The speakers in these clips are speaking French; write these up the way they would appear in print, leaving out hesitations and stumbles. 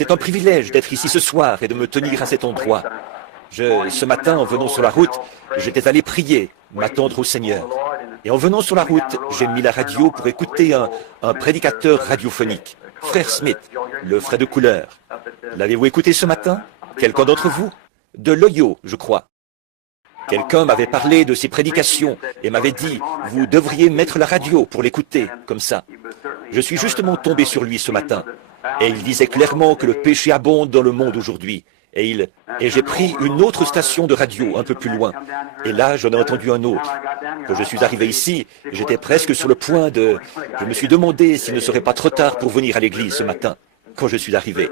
C'est un privilège d'être ici ce soir et de me tenir à cet endroit. Ce matin, en venant sur la route, j'étais allé prier, m'attendre au Seigneur. Et en venant sur la route, j'ai mis la radio pour écouter un prédicateur radiophonique, Frère Smith, le frère de couleur. L'avez-vous écouté ce matin? Quelqu'un d'entre vous? De l'Ohio, je crois. Quelqu'un m'avait parlé de ses prédications et m'avait dit, vous devriez mettre la radio pour l'écouter, comme ça. Je suis justement tombé sur lui ce matin. Et il disait clairement que le péché abonde dans le monde aujourd'hui. Et j'ai pris une autre station de radio un peu plus loin. Et là, j'en ai entendu un autre. Quand je suis arrivé ici, j'étais presque sur le point de... Je me suis demandé s'il ne serait pas trop tard pour venir à l'église ce matin, quand je suis arrivé.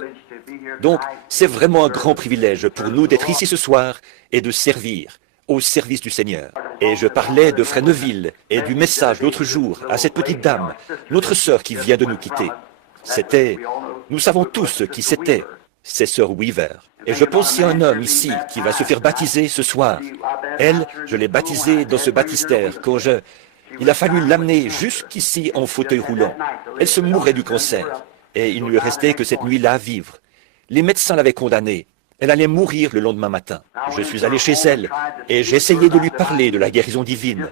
Donc, c'est vraiment un grand privilège pour nous d'être ici ce soir et de servir au service du Seigneur. Et je parlais de Frère Neville et du message l'autre jour à cette petite dame, notre sœur qui vient de nous quitter. Nous savons tous qui c'était, c'est sœur Weaver. Et je pense qu'il y a un homme ici qui va se faire baptiser ce soir. Elle, je l'ai baptisée dans ce baptistère il a fallu l'amener jusqu'ici en fauteuil roulant. Elle se mourait du cancer. Et il ne lui restait que cette nuit-là à vivre. Les médecins l'avaient condamnée. Elle allait mourir le lendemain matin. Je suis allé chez elle et j'ai essayé de lui parler de la guérison divine.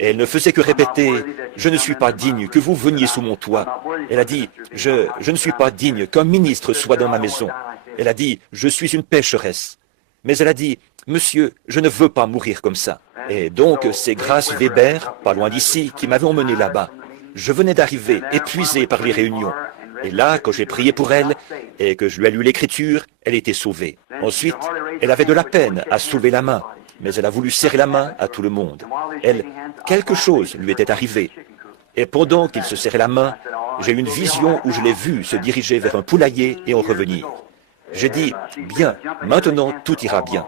Et elle ne faisait que répéter « Je ne suis pas digne que vous veniez sous mon toit. » Elle a dit « Je ne suis pas digne qu'un ministre soit dans ma maison. » Elle a dit « Je suis une pécheresse. » Mais elle a dit « Monsieur, je ne veux pas mourir comme ça. » Et donc, c'est Grace Weber, pas loin d'ici, qui m'avait emmené là-bas. Je venais d'arriver, épuisé par les réunions. Et là, quand j'ai prié pour elle et que je lui ai lu l'Écriture, elle était sauvée. Ensuite, elle avait de la peine à soulever la main, mais elle a voulu serrer la main à tout le monde. Quelque chose lui était arrivé. Et pendant qu'il se serrait la main, j'ai eu une vision où je l'ai vu se diriger vers un poulailler et en revenir. J'ai dit, bien, maintenant tout ira bien.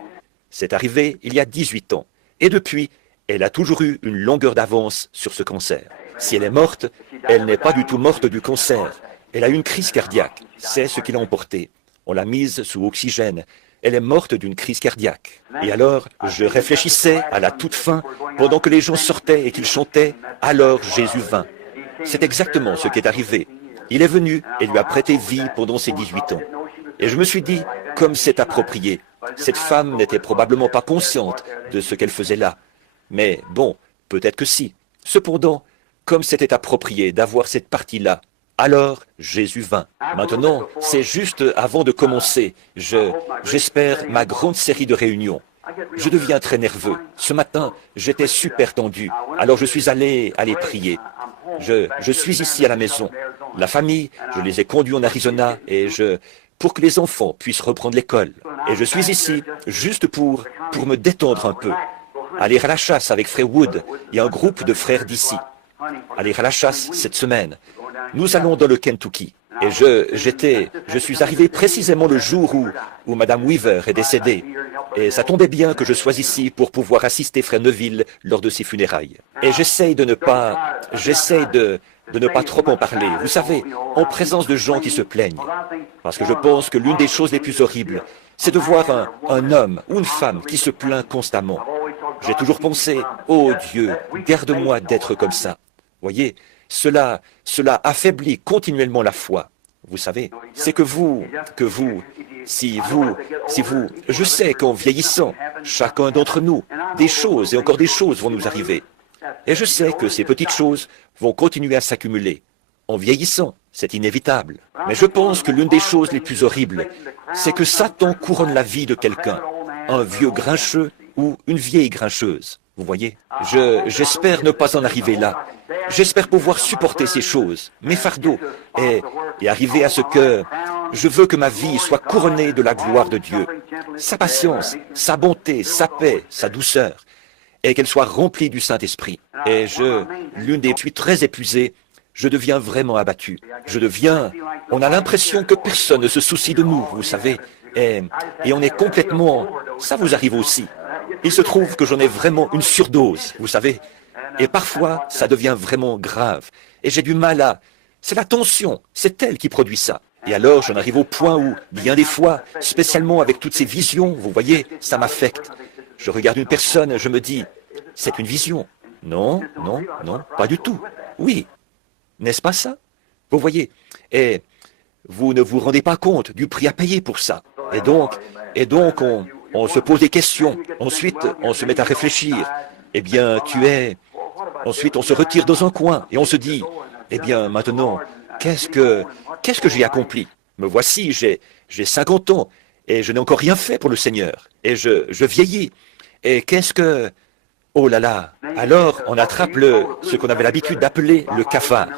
C'est arrivé il y a 18 ans. Et depuis, elle a toujours eu une longueur d'avance sur ce cancer. Si elle est morte, elle n'est pas du tout morte du cancer. Elle a eu une crise cardiaque. C'est ce qui l'a emportée. On l'a mise sous oxygène. Elle est morte d'une crise cardiaque. Et alors, je réfléchissais à la toute fin, pendant que les gens sortaient et qu'ils chantaient, alors Jésus vint. C'est exactement ce qui est arrivé. Il est venu et lui a prêté vie pendant ses 18 ans. Et je me suis dit, comme c'est approprié. Cette femme n'était probablement pas consciente de ce qu'elle faisait là. Mais bon, peut-être que si. Cependant, comme c'était approprié d'avoir cette partie-là, alors Jésus vint. Maintenant, c'est juste avant de commencer. J'espère ma grande série de réunions. Je deviens très nerveux. Ce matin, j'étais super tendu. Alors je suis allé prier. Je suis ici à la maison. La famille, je les ai conduits en Arizona pour que les enfants puissent reprendre l'école. Et je suis ici juste pour me détendre un peu. Aller à la chasse avec Frère Wood et un groupe de frères d'ici. Aller à la chasse cette semaine. Nous allons dans le Kentucky. Et je suis arrivé précisément le jour où Madame Weaver est décédée. Et ça tombait bien que je sois ici pour pouvoir assister Frère Neville lors de ses funérailles. Et j'essaye de ne pas trop en parler. Vous savez, en présence de gens qui se plaignent. Parce que je pense que l'une des choses les plus horribles, c'est de voir un homme ou une femme qui se plaint constamment. J'ai toujours pensé, oh Dieu, garde-moi d'être comme ça. Voyez, cela affaiblit continuellement la foi. Vous savez, c'est je sais qu'en vieillissant, chacun d'entre nous, des choses et encore des choses vont nous arriver. Et je sais que ces petites choses vont continuer à s'accumuler. En vieillissant, c'est inévitable. Mais je pense que l'une des choses les plus horribles, c'est que Satan couronne la vie de quelqu'un, un vieux grincheux ou une vieille grincheuse. Vous voyez, j'espère ne pas en arriver là. J'espère pouvoir supporter ces choses, mes fardeaux, et arriver à ce que je veux que ma vie soit couronnée de la gloire de Dieu. Sa patience, sa bonté, sa paix, sa douceur, et qu'elle soit remplie du Saint-Esprit. Et je suis très épuisé, je deviens vraiment abattu. On a l'impression que personne ne se soucie de nous, vous savez, et on est complètement, ça vous arrive aussi. Il se trouve que j'en ai vraiment une surdose, vous savez. Et parfois, ça devient vraiment grave. Et j'ai du mal c'est la tension, c'est elle qui produit ça. Et alors, j'en arrive au point où, bien des fois, spécialement avec toutes ces visions, vous voyez, ça m'affecte. Je regarde une personne, je me dis, c'est une vision. Non, pas du tout. Oui, n'est-ce pas ça? Vous voyez, et Vous ne vous rendez pas compte du prix à payer pour ça. Et donc, on se pose des questions. Ensuite, on se met à réfléchir. Eh bien, Ensuite, on se retire dans un coin et on se dit, eh bien, maintenant, qu'est-ce que j'ai accompli? Me voici, j'ai 50 ans et je n'ai encore rien fait pour le Seigneur. Et je vieillis. Et oh là là! Alors, on attrape ce qu'on avait l'habitude d'appeler le cafard.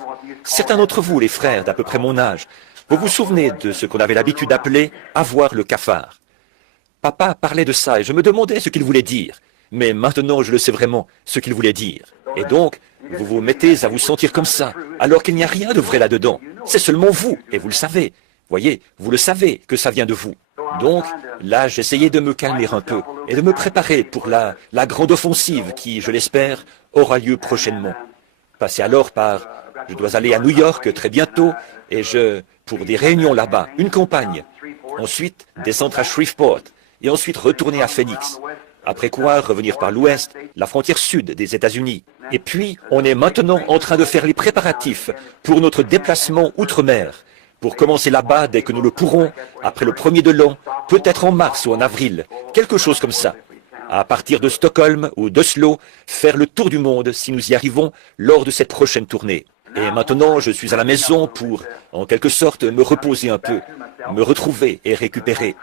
Certains d'entre vous, les frères d'à peu près mon âge, vous vous souvenez de ce qu'on avait l'habitude d'appeler avoir le cafard. Papa parlait de ça et je me demandais ce qu'il voulait dire. Mais maintenant, je le sais vraiment, ce qu'il voulait dire. Et donc, vous vous mettez à vous sentir comme ça, alors qu'il n'y a rien de vrai là-dedans. C'est seulement vous, et vous le savez. Voyez, vous le savez que ça vient de vous. Donc, là, j'essayais de me calmer un peu et de me préparer pour la grande offensive qui, je l'espère, aura lieu prochainement. Passer alors je dois aller à New York très bientôt, pour des réunions là-bas, une campagne. Ensuite, descendre à Shreveport, et ensuite retourner à Phoenix. Après quoi, revenir par l'ouest, la frontière sud des États-Unis. Et puis, on est maintenant en train de faire les préparatifs pour notre déplacement outre-mer, pour commencer là-bas dès que nous le pourrons, après le 1er de l'an, peut-être en mars ou en avril, quelque chose comme ça. À partir de Stockholm ou d'Oslo, faire le tour du monde si nous y arrivons lors de cette prochaine tournée. Et maintenant, je suis à la maison pour, en quelque sorte, me reposer un peu, me retrouver et récupérer.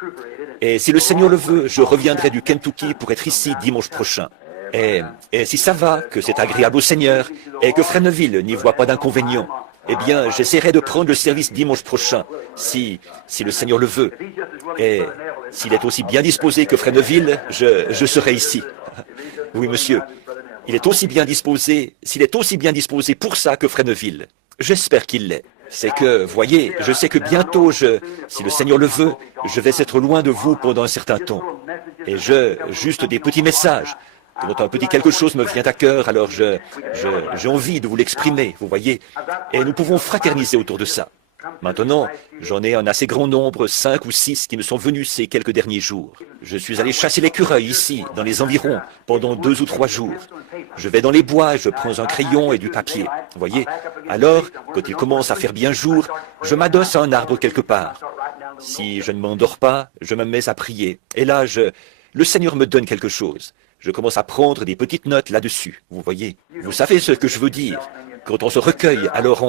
Et si le Seigneur le veut, je reviendrai du Kentucky pour être ici dimanche prochain. Et si ça va, que c'est agréable au Seigneur, et que Fresneville n'y voit pas d'inconvénient, eh bien, j'essaierai de prendre le service dimanche prochain, si le Seigneur le veut. Et s'il est aussi bien disposé que Fresneville, je serai ici. Oui, monsieur. S'il est aussi bien disposé pour ça que Fresneville. J'espère qu'il l'est. C'est que, voyez, je sais que bientôt, si le Seigneur le veut, je vais être loin de vous pendant un certain temps. Et juste des petits messages. Quand un petit quelque chose me vient à cœur, alors j'ai envie de vous l'exprimer, vous voyez. Et nous pouvons fraterniser autour de ça. Maintenant, j'en ai un assez grand nombre, 5 ou 6, qui me sont venus ces quelques derniers jours. Je suis allé chasser l'écureuil ici, dans les environs, pendant 2 ou 3 jours. Je vais dans les bois et je prends un crayon et du papier. Vous voyez? Alors, quand il commence à faire bien jour, je m'adosse à un arbre quelque part. Si je ne m'endors pas, je me mets à prier. Et là, le Seigneur me donne quelque chose. Je commence à prendre des petites notes là-dessus, vous voyez. Vous savez ce que je veux dire. Quand on se recueille, alors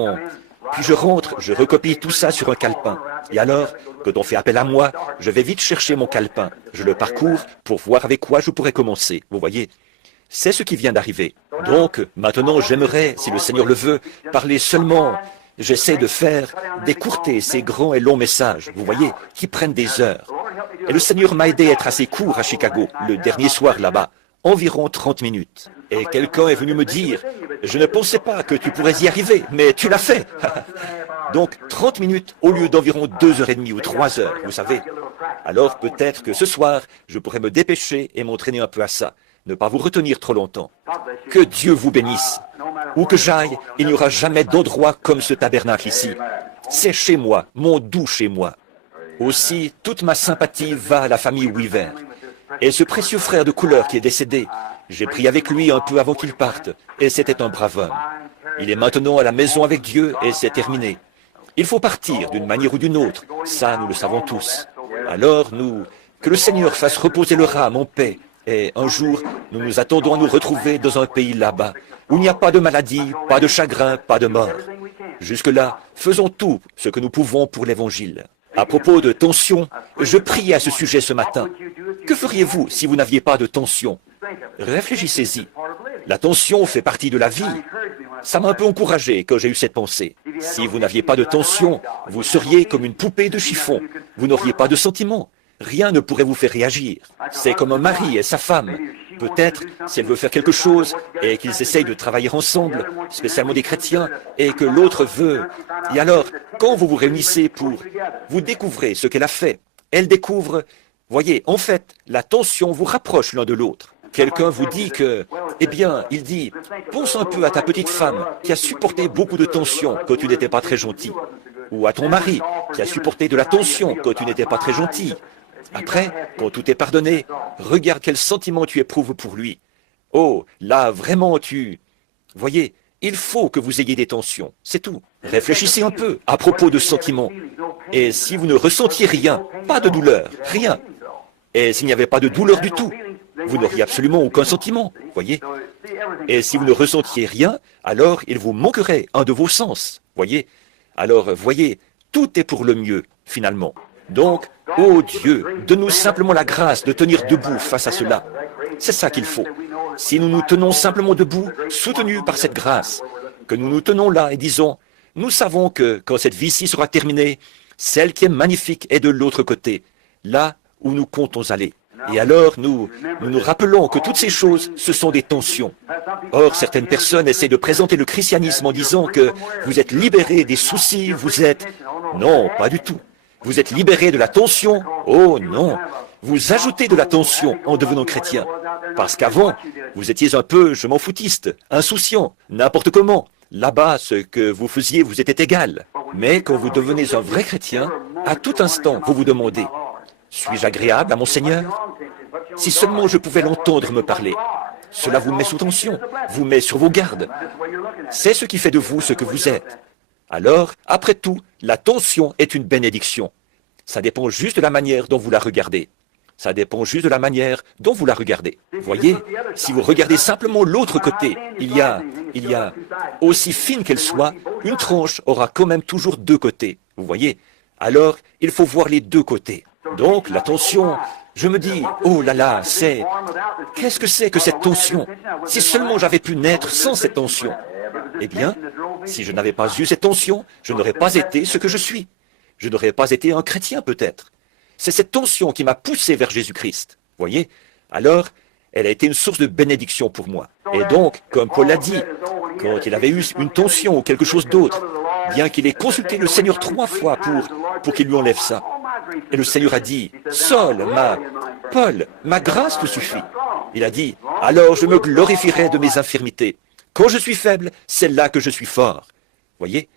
Puis je rentre, je recopie tout ça sur un calepin. Et alors, quand on fait appel à moi, je vais vite chercher mon calepin. Je le parcours pour voir avec quoi je pourrais commencer, vous voyez. C'est ce qui vient d'arriver. Donc, maintenant, j'aimerais, si le Seigneur le veut, parler seulement. J'essaie de d'écourter ces grands et longs messages, vous voyez, qui prennent des heures. Et le Seigneur m'a aidé à être assez court à Chicago, le dernier soir là-bas, environ 30 minutes. Et quelqu'un est venu me dire, je ne pensais pas que tu pourrais y arriver, mais tu l'as fait. Donc 30 minutes au lieu d'environ 2h30 ou 3 heures, vous savez. Alors peut-être que ce soir, je pourrais me dépêcher et m'entraîner un peu à ça. Ne pas vous retenir trop longtemps. Que Dieu vous bénisse. Où que j'aille, il n'y aura jamais d'endroit comme ce tabernacle ici. C'est chez moi, mon doux chez moi. Aussi, toute ma sympathie va à la famille Weaver. Et ce précieux frère de couleur qui est décédé, j'ai prié avec lui un peu avant qu'il parte, et c'était un brave homme. Il est maintenant à la maison avec Dieu, et c'est terminé. Il faut partir d'une manière ou d'une autre, ça nous le savons tous. Alors que le Seigneur fasse reposer le rame en paix, et un jour, nous nous attendons à nous retrouver dans un pays là-bas, où il n'y a pas de maladie, pas de chagrin, pas de mort. Jusque-là, faisons tout ce que nous pouvons pour l'Évangile. À propos de tension, je priais à ce sujet ce matin. Que feriez-vous si vous n'aviez pas de tension? Réfléchissez-y. La tension fait partie de la vie. Ça m'a un peu encouragé quand j'ai eu cette pensée. Si vous n'aviez pas de tension, vous seriez comme une poupée de chiffon. Vous n'auriez pas de sentiments. Rien ne pourrait vous faire réagir. C'est comme un mari et sa femme. Peut-être, si elle veut faire quelque chose et qu'ils essayent de travailler ensemble, spécialement des chrétiens, et que l'autre veut. Et alors, quand vous vous réunissez vous découvrez ce qu'elle a fait. Elle découvre, voyez, en fait, la tension vous rapproche l'un de l'autre. Quelqu'un vous dit eh bien, il dit, pense un peu à ta petite femme qui a supporté beaucoup de tension quand tu n'étais pas très gentil. Ou à ton mari qui a supporté de la tension quand tu n'étais pas très gentil. Après, quand tout est pardonné, regarde quel sentiment tu éprouves pour lui. Oh, là, vraiment, Voyez, il faut que vous ayez des tensions, c'est tout. Réfléchissez un peu à propos de sentiments. Et si vous ne ressentiez rien, pas de douleur, rien, et s'il n'y avait pas de douleur du tout, vous n'auriez absolument aucun sentiment, voyez. Et si vous ne ressentiez rien, alors il vous manquerait un de vos sens, voyez. Alors, voyez, tout est pour le mieux, finalement. Donc, ô Dieu, donne-nous simplement la grâce de tenir debout face à cela. C'est ça qu'il faut. Si nous nous tenons simplement debout, soutenus par cette grâce, que nous nous tenons là et disons, nous savons que quand cette vie-ci sera terminée, celle qui est magnifique est de l'autre côté, là où nous comptons aller. Et alors, nous nous rappelons que toutes ces choses, ce sont des tensions. Or, certaines personnes essaient de présenter le christianisme en disant que vous êtes libérés des soucis, vous êtes... Non, pas du tout. Vous êtes libérés de la tension. Oh non. Vous ajoutez de la tension en devenant chrétien. Parce qu'avant, vous étiez un peu, je m'en foutiste, insouciant, n'importe comment. Là-bas, ce que vous faisiez vous était égal. Mais quand vous devenez un vrai chrétien, à tout instant, vous vous demandez, suis-je agréable à mon Seigneur? Si seulement je pouvais l'entendre me parler. Cela vous met sous tension, vous met sur vos gardes. C'est ce qui fait de vous ce que vous êtes. Alors, après tout, la tension est une bénédiction. Ça dépend juste de la manière dont vous la regardez. Ça dépend juste de la manière dont vous la regardez. Voyez, si vous regardez simplement l'autre côté, il y a, aussi fine qu'elle soit, une tranche aura quand même toujours deux côtés. Vous voyez? Alors, il faut voir les deux côtés. Donc, la tension, je me dis, oh là là, qu'est-ce que c'est que cette tension? Si seulement j'avais pu naître sans cette tension. Eh bien, si je n'avais pas eu cette tension, je n'aurais pas été ce que je suis. Je n'aurais pas été un chrétien peut-être. C'est cette tension qui m'a poussé vers Jésus-Christ. Voyez? Alors, elle a été une source de bénédiction pour moi. Et donc, comme Paul l'a dit, quand il avait eu une tension ou quelque chose d'autre, bien qu'il ait consulté le Seigneur 3 fois pour qu'il lui enlève ça. Et le Seigneur a dit, Paul, ma grâce te suffit. Il a dit, alors je me glorifierai de mes infirmités. Quand je suis faible, c'est là que je suis fort. Voyez?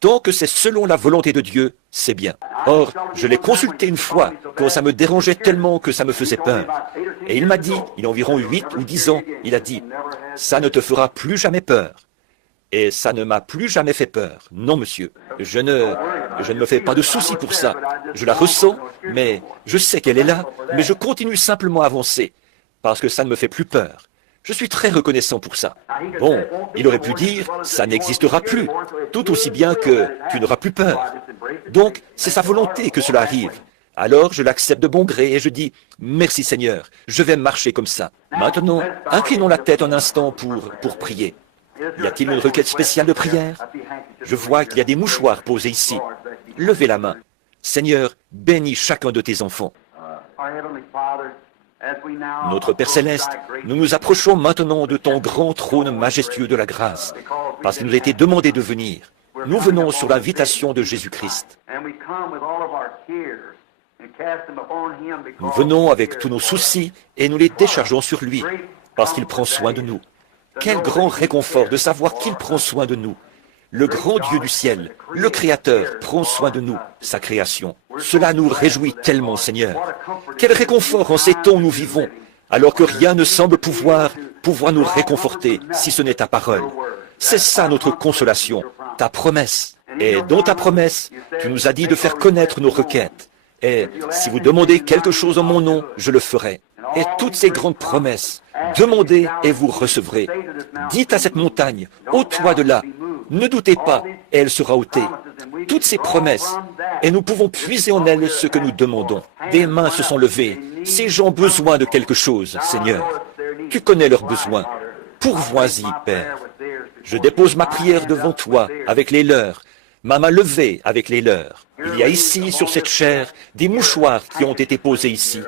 Tant que c'est selon la volonté de Dieu, c'est bien. Or, je l'ai consulté une fois, quand ça me dérangeait tellement que ça me faisait peur. Et il m'a dit, il y a environ 8 ou 10 ans, il a dit, ça ne te fera plus jamais peur. Et ça ne m'a plus jamais fait peur. Non, monsieur. Je ne me fais pas de soucis pour ça. Je la ressens, mais je sais qu'elle est là, mais je continue simplement à avancer, parce que ça ne me fait plus peur. Je suis très reconnaissant pour ça. Bon, il aurait pu dire, ça n'existera plus, tout aussi bien que tu n'auras plus peur. Donc, c'est sa volonté que cela arrive. Alors, je l'accepte de bon gré et je dis, merci Seigneur, je vais marcher comme ça. Maintenant, inclinons la tête un instant pour prier. Y a-t-il une requête spéciale de prière? Je vois qu'il y a des mouchoirs posés ici. Levez la main. Seigneur, bénis chacun de tes enfants. Notre Père Céleste, nous nous approchons maintenant de ton grand trône majestueux de la grâce, parce qu'il nous a été demandé de venir. Nous venons sur l'invitation de Jésus-Christ. Nous venons avec tous nos soucis et nous les déchargeons sur lui, parce qu'il prend soin de nous. Quel grand réconfort de savoir qu'il prend soin de nous. Le grand Dieu du ciel, le Créateur, prend soin de nous, sa création. Cela nous réjouit tellement, Seigneur. Quel réconfort en ces temps où nous vivons, alors que rien ne semble pouvoir nous réconforter, si ce n'est ta parole. C'est ça notre consolation, ta promesse. Et dans ta promesse, tu nous as dit de faire connaître nos requêtes. Et si vous demandez quelque chose en mon nom, je le ferai. Et toutes ces grandes promesses, demandez et vous recevrez. Dites à cette montagne, ôte-toi de là. Ne doutez pas, et elle sera ôtée. Toutes ces promesses, et nous pouvons puiser en elles ce que nous demandons. Des mains se sont levées. Ces gens ont besoin de quelque chose, Seigneur. Tu connais leurs besoins. Pourvois-y, Père. Je dépose ma prière devant toi, avec les leurs, ma main levée avec les leurs. Il y a ici, sur cette chair, des mouchoirs qui ont été posés ici.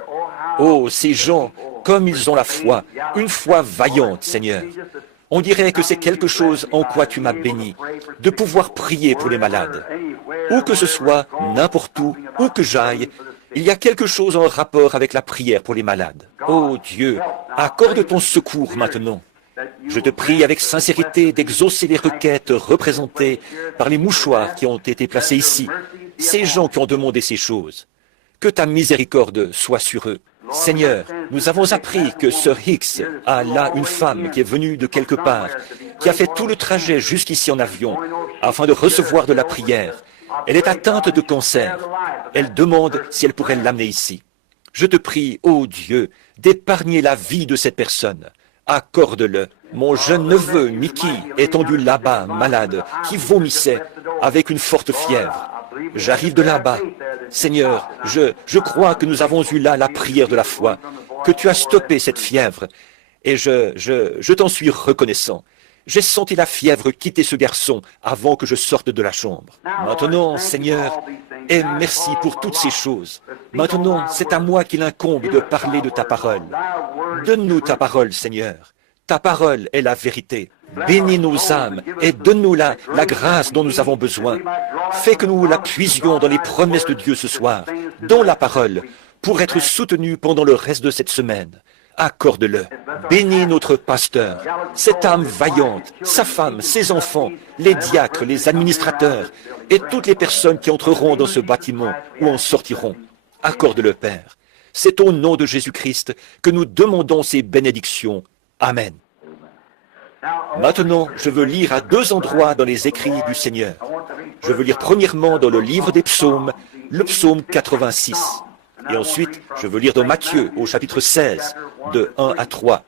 Oh, ces gens, comme ils ont la foi, une foi vaillante, Seigneur. On dirait que c'est quelque chose en quoi tu m'as béni, de pouvoir prier pour les malades. Où que ce soit, n'importe où que j'aille, il y a quelque chose en rapport avec la prière pour les malades. Oh Dieu, accorde ton secours maintenant. Je te prie avec sincérité d'exaucer les requêtes représentées par les mouchoirs qui ont été placés ici, ces gens qui ont demandé ces choses. Que ta miséricorde soit sur eux. Seigneur, nous avons appris que Sir Hicks a là une femme qui est venue de quelque part, qui a fait tout le trajet jusqu'ici en avion, afin de recevoir de la prière, Elle est atteinte de cancer. Elle demande si elle pourrait l'amener ici. Je te prie, ô Dieu, d'épargner la vie de cette personne. Accorde-le. Mon jeune neveu, Mickey, étendu là-bas, malade, qui vomissait, avec une forte fièvre. J'arrive de là-bas. Seigneur, je crois que nous avons eu là la prière de la foi, que tu as stoppé cette fièvre, et je t'en suis reconnaissant. J'ai senti la fièvre quitter ce garçon avant que je sorte de la chambre. Maintenant, Seigneur, et merci pour toutes ces choses. Maintenant, c'est à moi qu'il incombe de parler de ta parole. Donne-nous ta parole, Seigneur. Ta parole est la vérité. Bénis nos âmes et donne-nous la grâce dont nous avons besoin. Fais que nous la puisions dans les promesses de Dieu ce soir, dans la parole, pour être soutenus pendant le reste de cette semaine. Accorde-le. Bénis notre pasteur, cette âme vaillante, sa femme, ses enfants, les diacres, les administrateurs et toutes les personnes qui entreront dans ce bâtiment ou en sortiront. Accorde-le, Père. C'est au nom de Jésus-Christ que nous demandons ces bénédictions. Amen. Maintenant, je veux lire à deux endroits dans les écrits du Seigneur. Je veux lire premièrement dans le livre des psaumes, le psaume 86. Et ensuite, je veux lire dans Matthieu, au chapitre 16, de 1 à 3.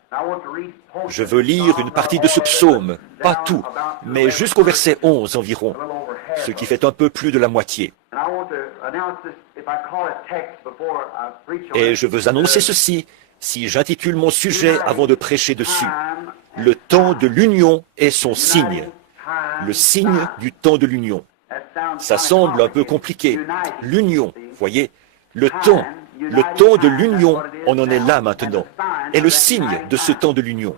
Je veux lire une partie de ce psaume, pas tout, mais jusqu'au verset 11 environ, ce qui fait un peu plus de la moitié. Et je veux annoncer ceci, si j'intitule mon sujet avant de prêcher dessus. Le temps de l'union est son signe. Le signe du temps de l'union. Ça semble un peu compliqué. L'union, voyez, le temps de l'union, on en est là maintenant, est le signe de ce temps de l'union.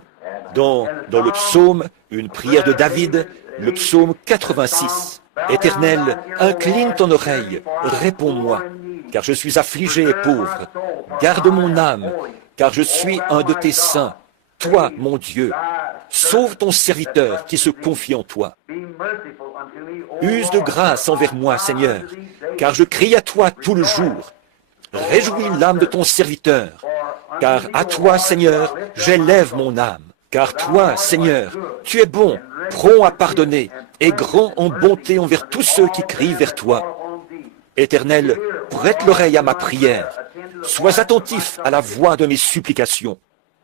Dans le psaume, une prière de David, le psaume 86. Éternel, incline ton oreille, réponds-moi, car je suis affligé et pauvre. Garde mon âme, car je suis un de tes saints. Toi, mon Dieu, sauve ton serviteur qui se confie en toi. Use de grâce envers moi, Seigneur, car je crie à toi tout le jour. Réjouis l'âme de ton serviteur, car à toi, Seigneur, j'élève mon âme. Car toi, Seigneur, tu es bon, prompt à pardonner, et grand en bonté envers tous ceux qui crient vers toi. Éternel, prête l'oreille à ma prière. Sois attentif à la voix de mes supplications.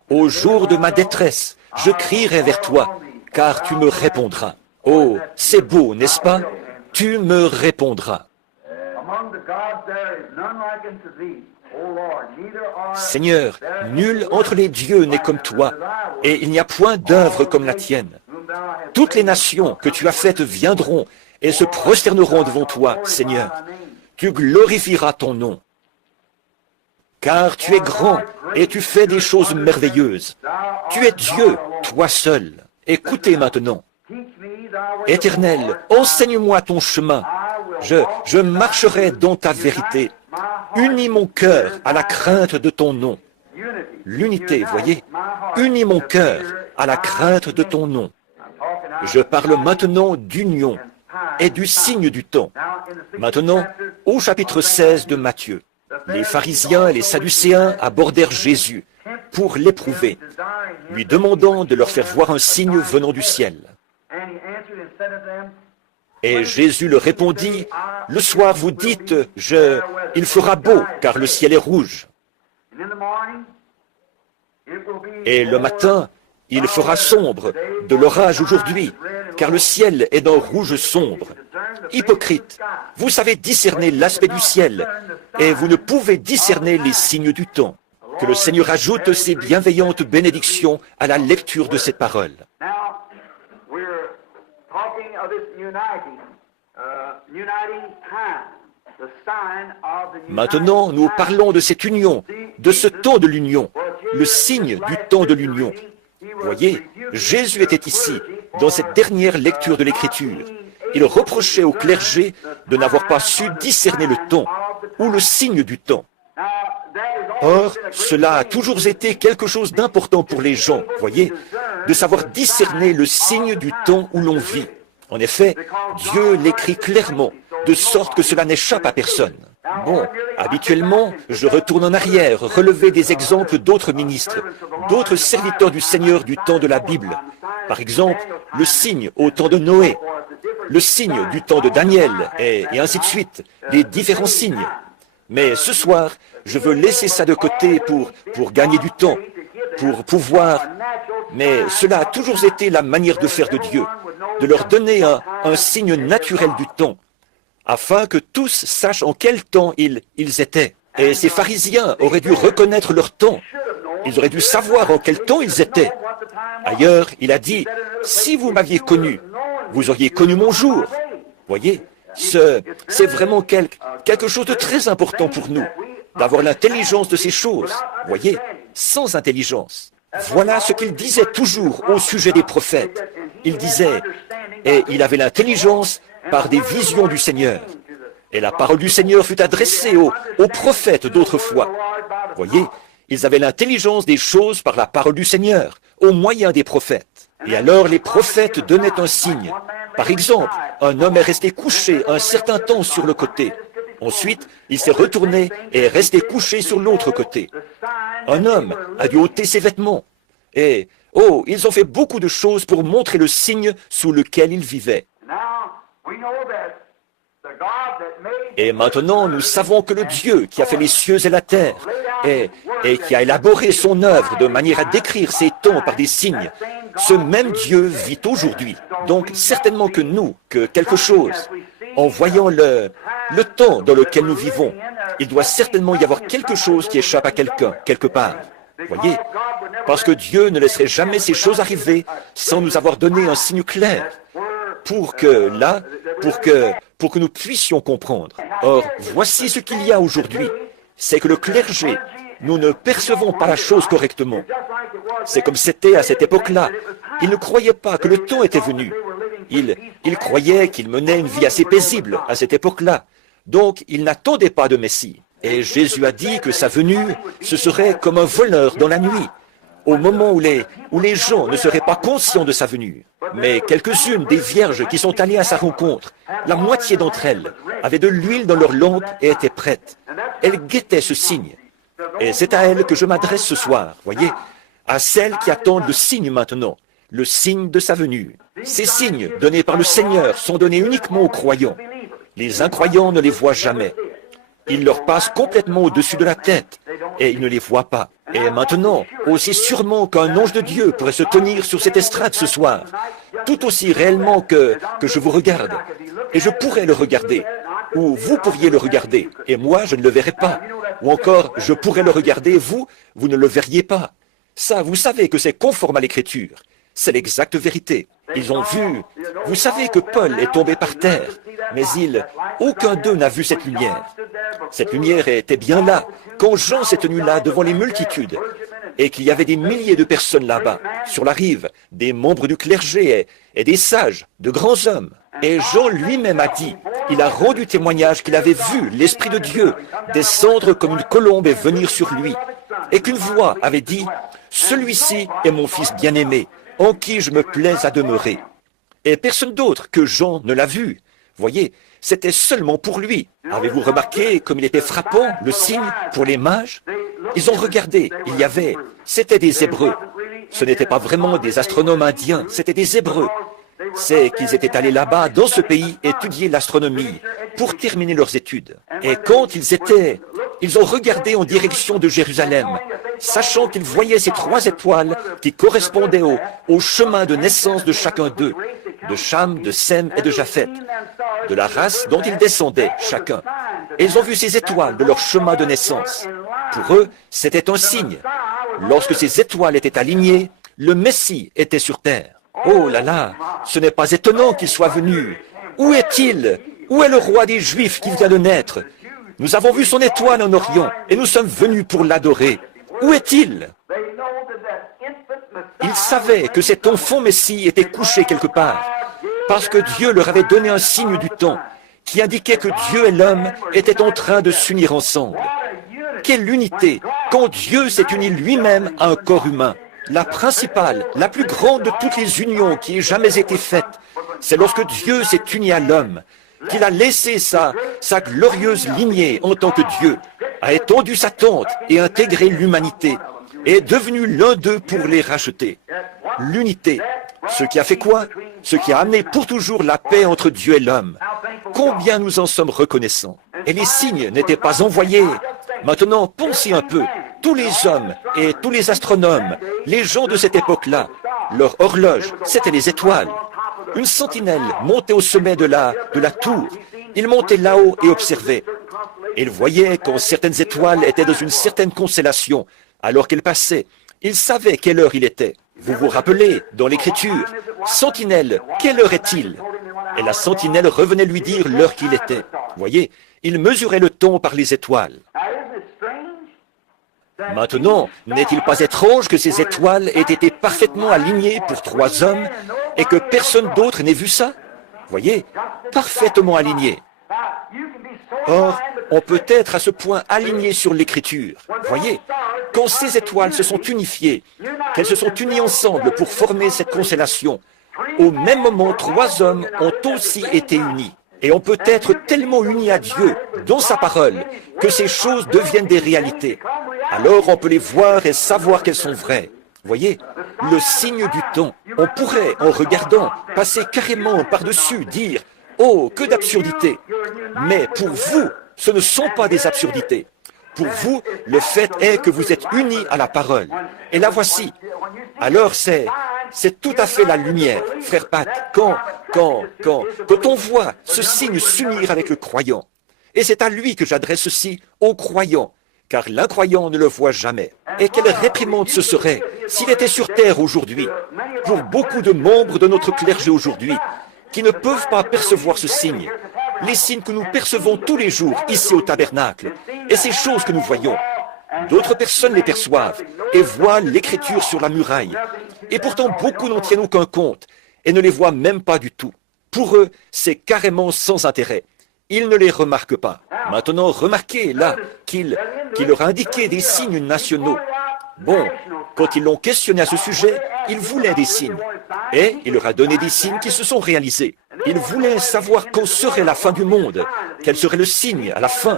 Au jour de ma détresse, je crierai vers toi, car tu me répondras. Oh, c'est beau, n'est-ce pas? Tu me répondras. Seigneur, nul entre les dieux n'est comme toi, et il n'y a point d'œuvre comme la tienne. Toutes les nations que tu as faites viendront et se prosterneront devant toi, Seigneur. Tu glorifieras ton nom. Car tu es grand et tu fais des choses merveilleuses. Tu es Dieu, toi seul. Écoutez maintenant. Éternel, enseigne-moi ton chemin. Je marcherai dans ta vérité. Unis mon cœur à la crainte de ton nom. L'unité, voyez. Unis mon cœur à la crainte de ton nom. Je parle maintenant d'union et du signe du temps. Maintenant, au chapitre 16 de Matthieu. Les pharisiens et les sadducéens abordèrent Jésus pour l'éprouver, lui demandant de leur faire voir un signe venant du ciel. Et Jésus leur répondit, « Le soir vous dites, il fera beau, car le ciel est rouge. Et le matin, il fera sombre, de l'orage aujourd'hui, car le ciel est d'un rouge sombre. Hypocrite, vous savez discerner l'aspect du ciel, et vous ne pouvez discerner les signes du temps. » Que le Seigneur ajoute ses bienveillantes bénédictions à la lecture de cette parole. Maintenant, nous parlons de cette union, de ce temps de l'union, le signe du temps de l'union. Voyez, Jésus était ici, dans cette dernière lecture de l'Écriture. Il reprochait au clergé de n'avoir pas su discerner le temps, ou le signe du temps. Or, cela a toujours été quelque chose d'important pour les gens, voyez, de savoir discerner le signe du temps où l'on vit. En effet, Dieu l'écrit clairement, de sorte que cela n'échappe à personne. Bon, habituellement, je retourne en arrière, relever des exemples d'autres ministres, d'autres serviteurs du Seigneur du temps de la Bible. Par exemple, le signe au temps de Noé. le signe du temps de Daniel, et ainsi de suite, les différents signes. Mais ce soir, je veux laisser ça de côté pour gagner du temps, pour pouvoir... Mais cela a toujours été la manière de faire de Dieu, de leur donner un signe naturel du temps, afin que tous sachent en quel temps ils étaient. Et ces pharisiens auraient dû reconnaître leur temps. Ils auraient dû savoir en quel temps ils étaient. Ailleurs, il a dit, si vous m'aviez connu, vous auriez connu mon jour. Voyez, c'est vraiment quelque chose de très important pour nous, d'avoir l'intelligence de ces choses. Voyez, sans intelligence. Voilà ce qu'il disait toujours au sujet des prophètes. Il disait, et il avait l'intelligence par des visions du Seigneur. Et la parole du Seigneur fut adressée aux prophètes d'autrefois. Voyez, ils avaient l'intelligence des choses par la parole du Seigneur, au moyen des prophètes. Et alors les prophètes donnaient un signe. Par exemple, un homme est resté couché un certain temps sur le côté. Ensuite, il s'est retourné et est resté couché sur l'autre côté. Un homme a dû ôter ses vêtements. Et, oh, ils ont fait beaucoup de choses pour montrer le signe sous lequel ils vivaient. Et maintenant, nous savons que le Dieu qui a fait les cieux et la terre et qui a élaboré son œuvre de manière à décrire ses temps par des signes, ce même Dieu vit aujourd'hui. Donc, certainement que nous, que quelque chose, en voyant le temps dans lequel nous vivons, il doit certainement y avoir quelque chose qui échappe à quelqu'un, quelque part. Voyez, parce que Dieu ne laisserait jamais ces choses arriver sans nous avoir donné un signe clair pour que nous puissions comprendre. Or, voici ce qu'il y a aujourd'hui, c'est que le clergé, nous ne percevons pas la chose correctement. C'est comme c'était à cette époque-là. Ils ne croyaient pas que le temps était venu. Ils croyaient qu'ils menaient une vie assez paisible à cette époque-là. Donc, ils n'attendaient pas de Messie. Et Jésus a dit que sa venue, ce serait comme un voleur dans la nuit, au moment où les gens ne seraient pas conscients de sa venue. Mais quelques-unes des vierges qui sont allées à sa rencontre, la moitié d'entre elles avaient de l'huile dans leurs lampes et étaient prêtes. Elles guettaient ce signe. Et c'est à elles que je m'adresse ce soir, voyez, à celles qui attendent le signe maintenant, le signe de sa venue. Ces signes donnés par le Seigneur sont donnés uniquement aux croyants. Les incroyants ne les voient jamais. Ils leur passent complètement au-dessus de la tête et ils ne les voient pas. Et maintenant, aussi sûrement qu'un ange de Dieu pourrait se tenir sur cette estrade ce soir, tout aussi réellement que je vous regarde, et je pourrais le regarder, ou vous pourriez le regarder, et moi je ne le verrais pas, ou encore je pourrais le regarder, et vous ne le verriez pas. Ça, vous savez que c'est conforme à l'Écriture. C'est l'exacte vérité. Ils ont vu, vous savez que Paul est tombé par terre, mais aucun d'eux n'a vu cette lumière. Cette lumière était bien là, quand Jean s'est tenu là devant les multitudes, et qu'il y avait des milliers de personnes là-bas, sur la rive, des membres du clergé et des sages, de grands hommes. Et Jean lui-même a dit, il a rendu témoignage qu'il avait vu l'Esprit de Dieu descendre comme une colombe et venir sur lui, et qu'une voix avait dit, « Celui-ci est mon fils bien-aimé, en qui je me plais à demeurer. » Et personne d'autre que Jean ne l'a vu. Voyez, c'était seulement pour lui. Avez-vous remarqué comme il était frappant, le signe, pour les mages? Ils ont regardé, c'était des Hébreux. Ce n'étaient pas vraiment des astronomes indiens, c'était des Hébreux. C'est qu'ils étaient allés là-bas, dans ce pays, étudier l'astronomie, pour terminer leurs études. Et quand ils ont regardé en direction de Jérusalem, sachant qu'ils voyaient ces 3 étoiles qui correspondaient au chemin de naissance de chacun d'eux, de Cham, de Sem et de Japheth, de la race dont ils descendaient chacun. Et ils ont vu ces étoiles de leur chemin de naissance. Pour eux, c'était un signe. Lorsque ces étoiles étaient alignées, le Messie était sur terre. Oh là là, ce n'est pas étonnant qu'il soit venu. Où est-il? Où est le roi des Juifs qui vient de naître? Nous avons vu son étoile en Orient et nous sommes venus pour l'adorer. Où est-il? Ils savaient que cet enfant Messie était couché quelque part, parce que Dieu leur avait donné un signe du temps, qui indiquait que Dieu et l'homme étaient en train de s'unir ensemble. Quelle unité, quand Dieu s'est uni lui-même à un corps humain. La principale, la plus grande de toutes les unions qui aient jamais été faites, c'est lorsque Dieu s'est uni à l'homme, qu'il a laissé sa glorieuse lignée en tant que Dieu, a étendu sa tente et intégré l'humanité, et est devenu l'un d'eux pour les racheter. L'unité. Ce qui a fait quoi? ce qui a amené pour toujours la paix entre Dieu et l'homme. Combien nous en sommes reconnaissants. Et les signes n'étaient pas envoyés. Maintenant, pensez un peu. Tous les hommes et tous les astronomes, les gens de cette époque-là, leur horloge, c'était les étoiles. Une sentinelle montait au sommet de la tour. Il montait là-haut et observait. Il voyait quand certaines étoiles étaient dans une certaine constellation, alors qu'elles passaient. Il savait quelle heure il était. Vous vous rappelez, dans l'Écriture, sentinelle, quelle heure est-il? Et la sentinelle revenait lui dire l'heure qu'il était. Voyez, il mesurait le temps par les étoiles. Maintenant, n'est-il pas étrange que ces étoiles aient été parfaitement alignées pour 3 hommes et que personne d'autre n'ait vu ça? Voyez, parfaitement alignées. Or, on peut être à ce point aligné sur l'Écriture. Voyez, quand ces étoiles se sont unifiées, qu'elles se sont unies ensemble pour former cette constellation, au même moment, 3 hommes ont aussi été unis. Et on peut être tellement unis à Dieu, dans sa parole, que ces choses deviennent des réalités. Alors on peut les voir et savoir qu'elles sont vraies. Voyez, le signe du temps. On pourrait, en regardant, passer carrément par-dessus, dire « Oh, que d'absurdités !» Mais pour vous, ce ne sont pas des absurdités. Pour vous, le fait est que vous êtes unis à la parole. Et la voici. Alors c'est tout à fait la lumière, frère Pat, quand on voit ce signe s'unir avec le croyant. Et c'est à lui que j'adresse ceci, au croyant, car l'incroyant ne le voit jamais. Et quelle réprimande ce serait s'il était sur terre aujourd'hui, pour beaucoup de membres de notre clergé aujourd'hui, qui ne peuvent pas percevoir ce signe, les signes que nous percevons tous les jours ici au tabernacle, et ces choses que nous voyons. D'autres personnes les perçoivent et voient l'écriture sur la muraille. Et pourtant, beaucoup n'en tiennent aucun compte et ne les voient même pas du tout. Pour eux, c'est carrément sans intérêt. Ils ne les remarquent pas. Maintenant, remarquez là qu'il leur a indiqué des signes nationaux. Bon, quand ils l'ont questionné à ce sujet, ils voulaient des signes. Et il leur a donné des signes qui se sont réalisés. Ils voulaient savoir quand serait la fin du monde, quel serait le signe à la fin.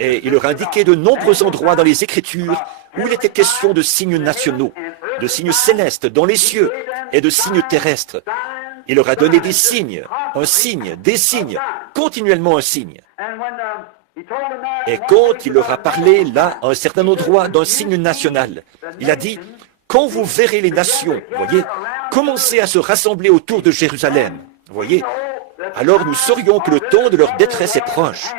Et il leur a indiqué de nombreux endroits dans les Écritures où il était question de signes nationaux, de signes célestes dans les cieux et de signes terrestres. Il leur a donné des signes, un signe, des signes, continuellement un signe. Et quand il leur a parlé, là, à un certain endroit, d'un signe national, il a dit, quand vous verrez les nations, voyez, commencer à se rassembler autour de Jérusalem, voyez, alors nous saurions que le temps de leur détresse est proche.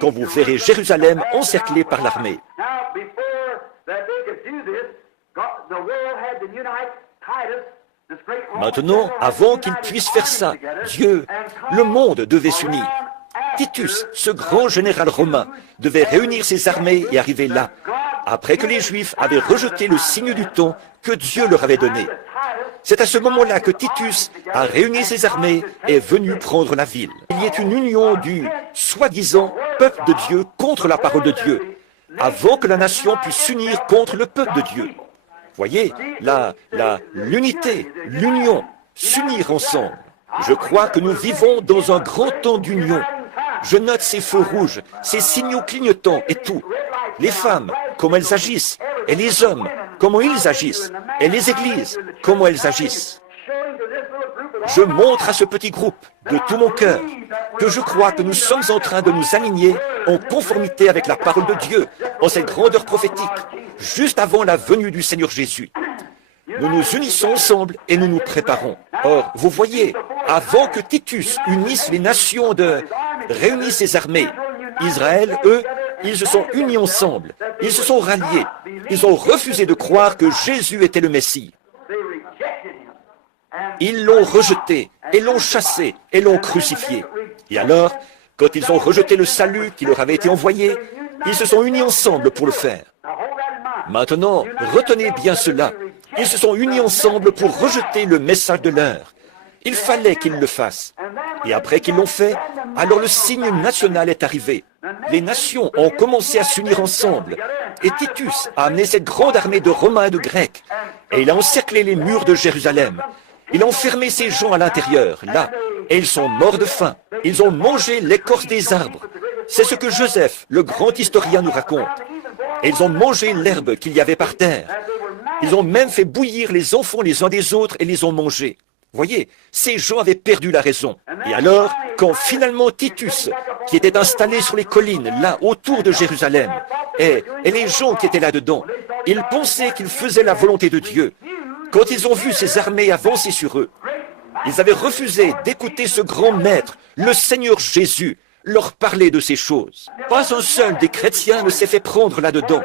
Quand vous verrez Jérusalem encerclée par l'armée. Maintenant, avant qu'ils puissent faire ça, Dieu, le monde devait s'unir. Titus, ce grand général romain, devait réunir ses armées et arriver là, après que les Juifs avaient rejeté le signe du temps que Dieu leur avait donné. C'est à ce moment-là que Titus a réuni ses armées et est venu prendre la ville. Il y a une union du soi-disant peuple de Dieu contre la parole de Dieu, avant que la nation puisse s'unir contre le peuple de Dieu. Voyez, l'unité, l'union, s'unir ensemble. Je crois que nous vivons dans un grand temps d'union. Je note ces feux rouges, ces signaux clignotants et tout. Les femmes, comment elles agissent, et les hommes, comment ils agissent, et les églises, comment elles agissent. Je montre à ce petit groupe, de tout mon cœur, que je crois que nous sommes en train de nous aligner en conformité avec la parole de Dieu, en cette grandeur prophétique, juste avant la venue du Seigneur Jésus. Nous nous unissons ensemble et nous nous préparons. Or, vous voyez, avant que Titus unisse les nations réunisse ses armées, Israël, eux, ils se sont unis ensemble, ils se sont ralliés, ils ont refusé de croire que Jésus était le Messie. Ils l'ont rejeté, et l'ont chassé, et l'ont crucifié. Et alors, quand ils ont rejeté le salut qui leur avait été envoyé, ils se sont unis ensemble pour le faire. Maintenant, retenez bien cela. Ils se sont unis ensemble pour rejeter le message de l'heure. Il fallait qu'ils le fassent. Et après qu'ils l'ont fait, alors le signe national est arrivé. Les nations ont commencé à s'unir ensemble. Et Titus a amené cette grande armée de Romains et de Grecs. Et il a encerclé les murs de Jérusalem. Il a enfermé ces gens à l'intérieur, là. Et ils sont morts de faim. Ils ont mangé l'écorce des arbres. C'est ce que Joseph, le grand historien, nous raconte. Et ils ont mangé l'herbe qu'il y avait par terre. Ils ont même fait bouillir les enfants les uns des autres et les ont mangés. Voyez, ces gens avaient perdu la raison. Et alors, quand finalement Titus, qui était installé sur les collines, là, autour de Jérusalem, et les gens qui étaient là-dedans, ils pensaient qu'ils faisaient la volonté de Dieu. Quand ils ont vu ces armées avancer sur eux, ils avaient refusé d'écouter ce grand maître, le Seigneur Jésus, leur parler de ces choses. Pas un seul des chrétiens ne s'est fait prendre là-dedans,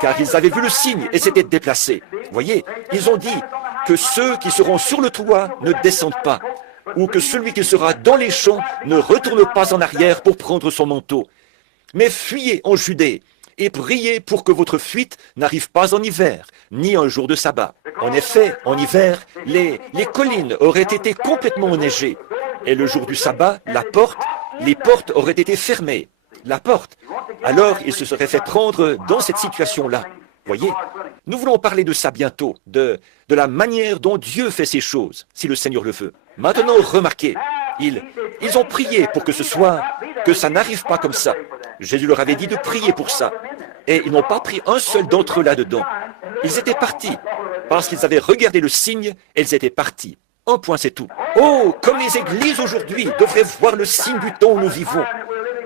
car ils avaient vu le signe et s'étaient déplacés. Voyez, ils ont dit que ceux qui seront sur le toit ne descendent pas, ou que celui qui sera dans les champs ne retourne pas en arrière pour prendre son manteau. Mais fuyez en Judée, et priez pour que votre fuite n'arrive pas en hiver, ni un jour de sabbat. En effet, en hiver, les collines auraient été complètement enneigées, et le jour du sabbat, les portes auraient été fermées. La porte. Alors, il se serait fait prendre dans cette situation-là. Voyez, nous voulons parler de ça bientôt, de la manière dont Dieu fait ces choses, si le Seigneur le veut. Maintenant, remarquez, ils ont prié pour que ça n'arrive pas comme ça. Jésus leur avait dit de prier pour ça. Et ils n'ont pas pris un seul d'entre eux là-dedans. Ils étaient partis, parce qu'ils avaient regardé le signe, et ils étaient partis. Un point, c'est tout. Oh, comme les églises aujourd'hui devraient voir le signe du temps où nous vivons.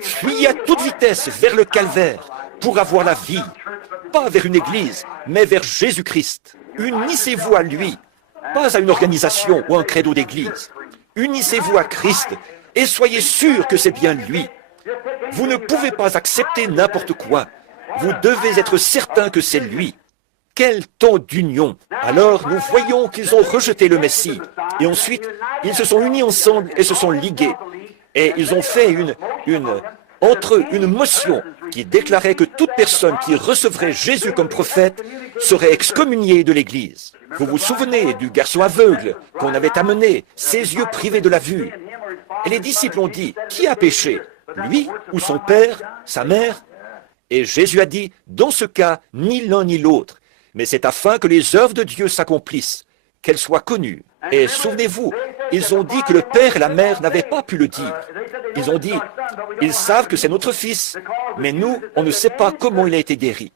Fuyez à toute vitesse vers le calvaire pour avoir la vie. Pas vers une église, mais vers Jésus-Christ. Unissez-vous à lui, pas à une organisation ou un credo d'église. Unissez-vous à Christ et soyez sûrs que c'est bien lui. Vous ne pouvez pas accepter n'importe quoi. Vous devez être certain que c'est lui. Quel temps d'union! Alors nous voyons qu'ils ont rejeté le Messie. Et ensuite, ils se sont unis ensemble et se sont ligués. Et ils ont fait entre eux une motion qui déclarait que toute personne qui recevrait Jésus comme prophète serait excommuniée de l'Église. Vous vous souvenez du garçon aveugle qu'on avait amené, ses yeux privés de la vue. Et les disciples ont dit, qui a péché? Lui ou son père, sa mère? Et Jésus a dit, dans ce cas, ni l'un ni l'autre. Mais c'est afin que les œuvres de Dieu s'accomplissent, qu'elles soient connues. Et souvenez-vous, ils ont dit que le père et la mère n'avaient pas pu le dire. Ils ont dit, ils savent que c'est notre fils, mais nous, on ne sait pas comment il a été guéri.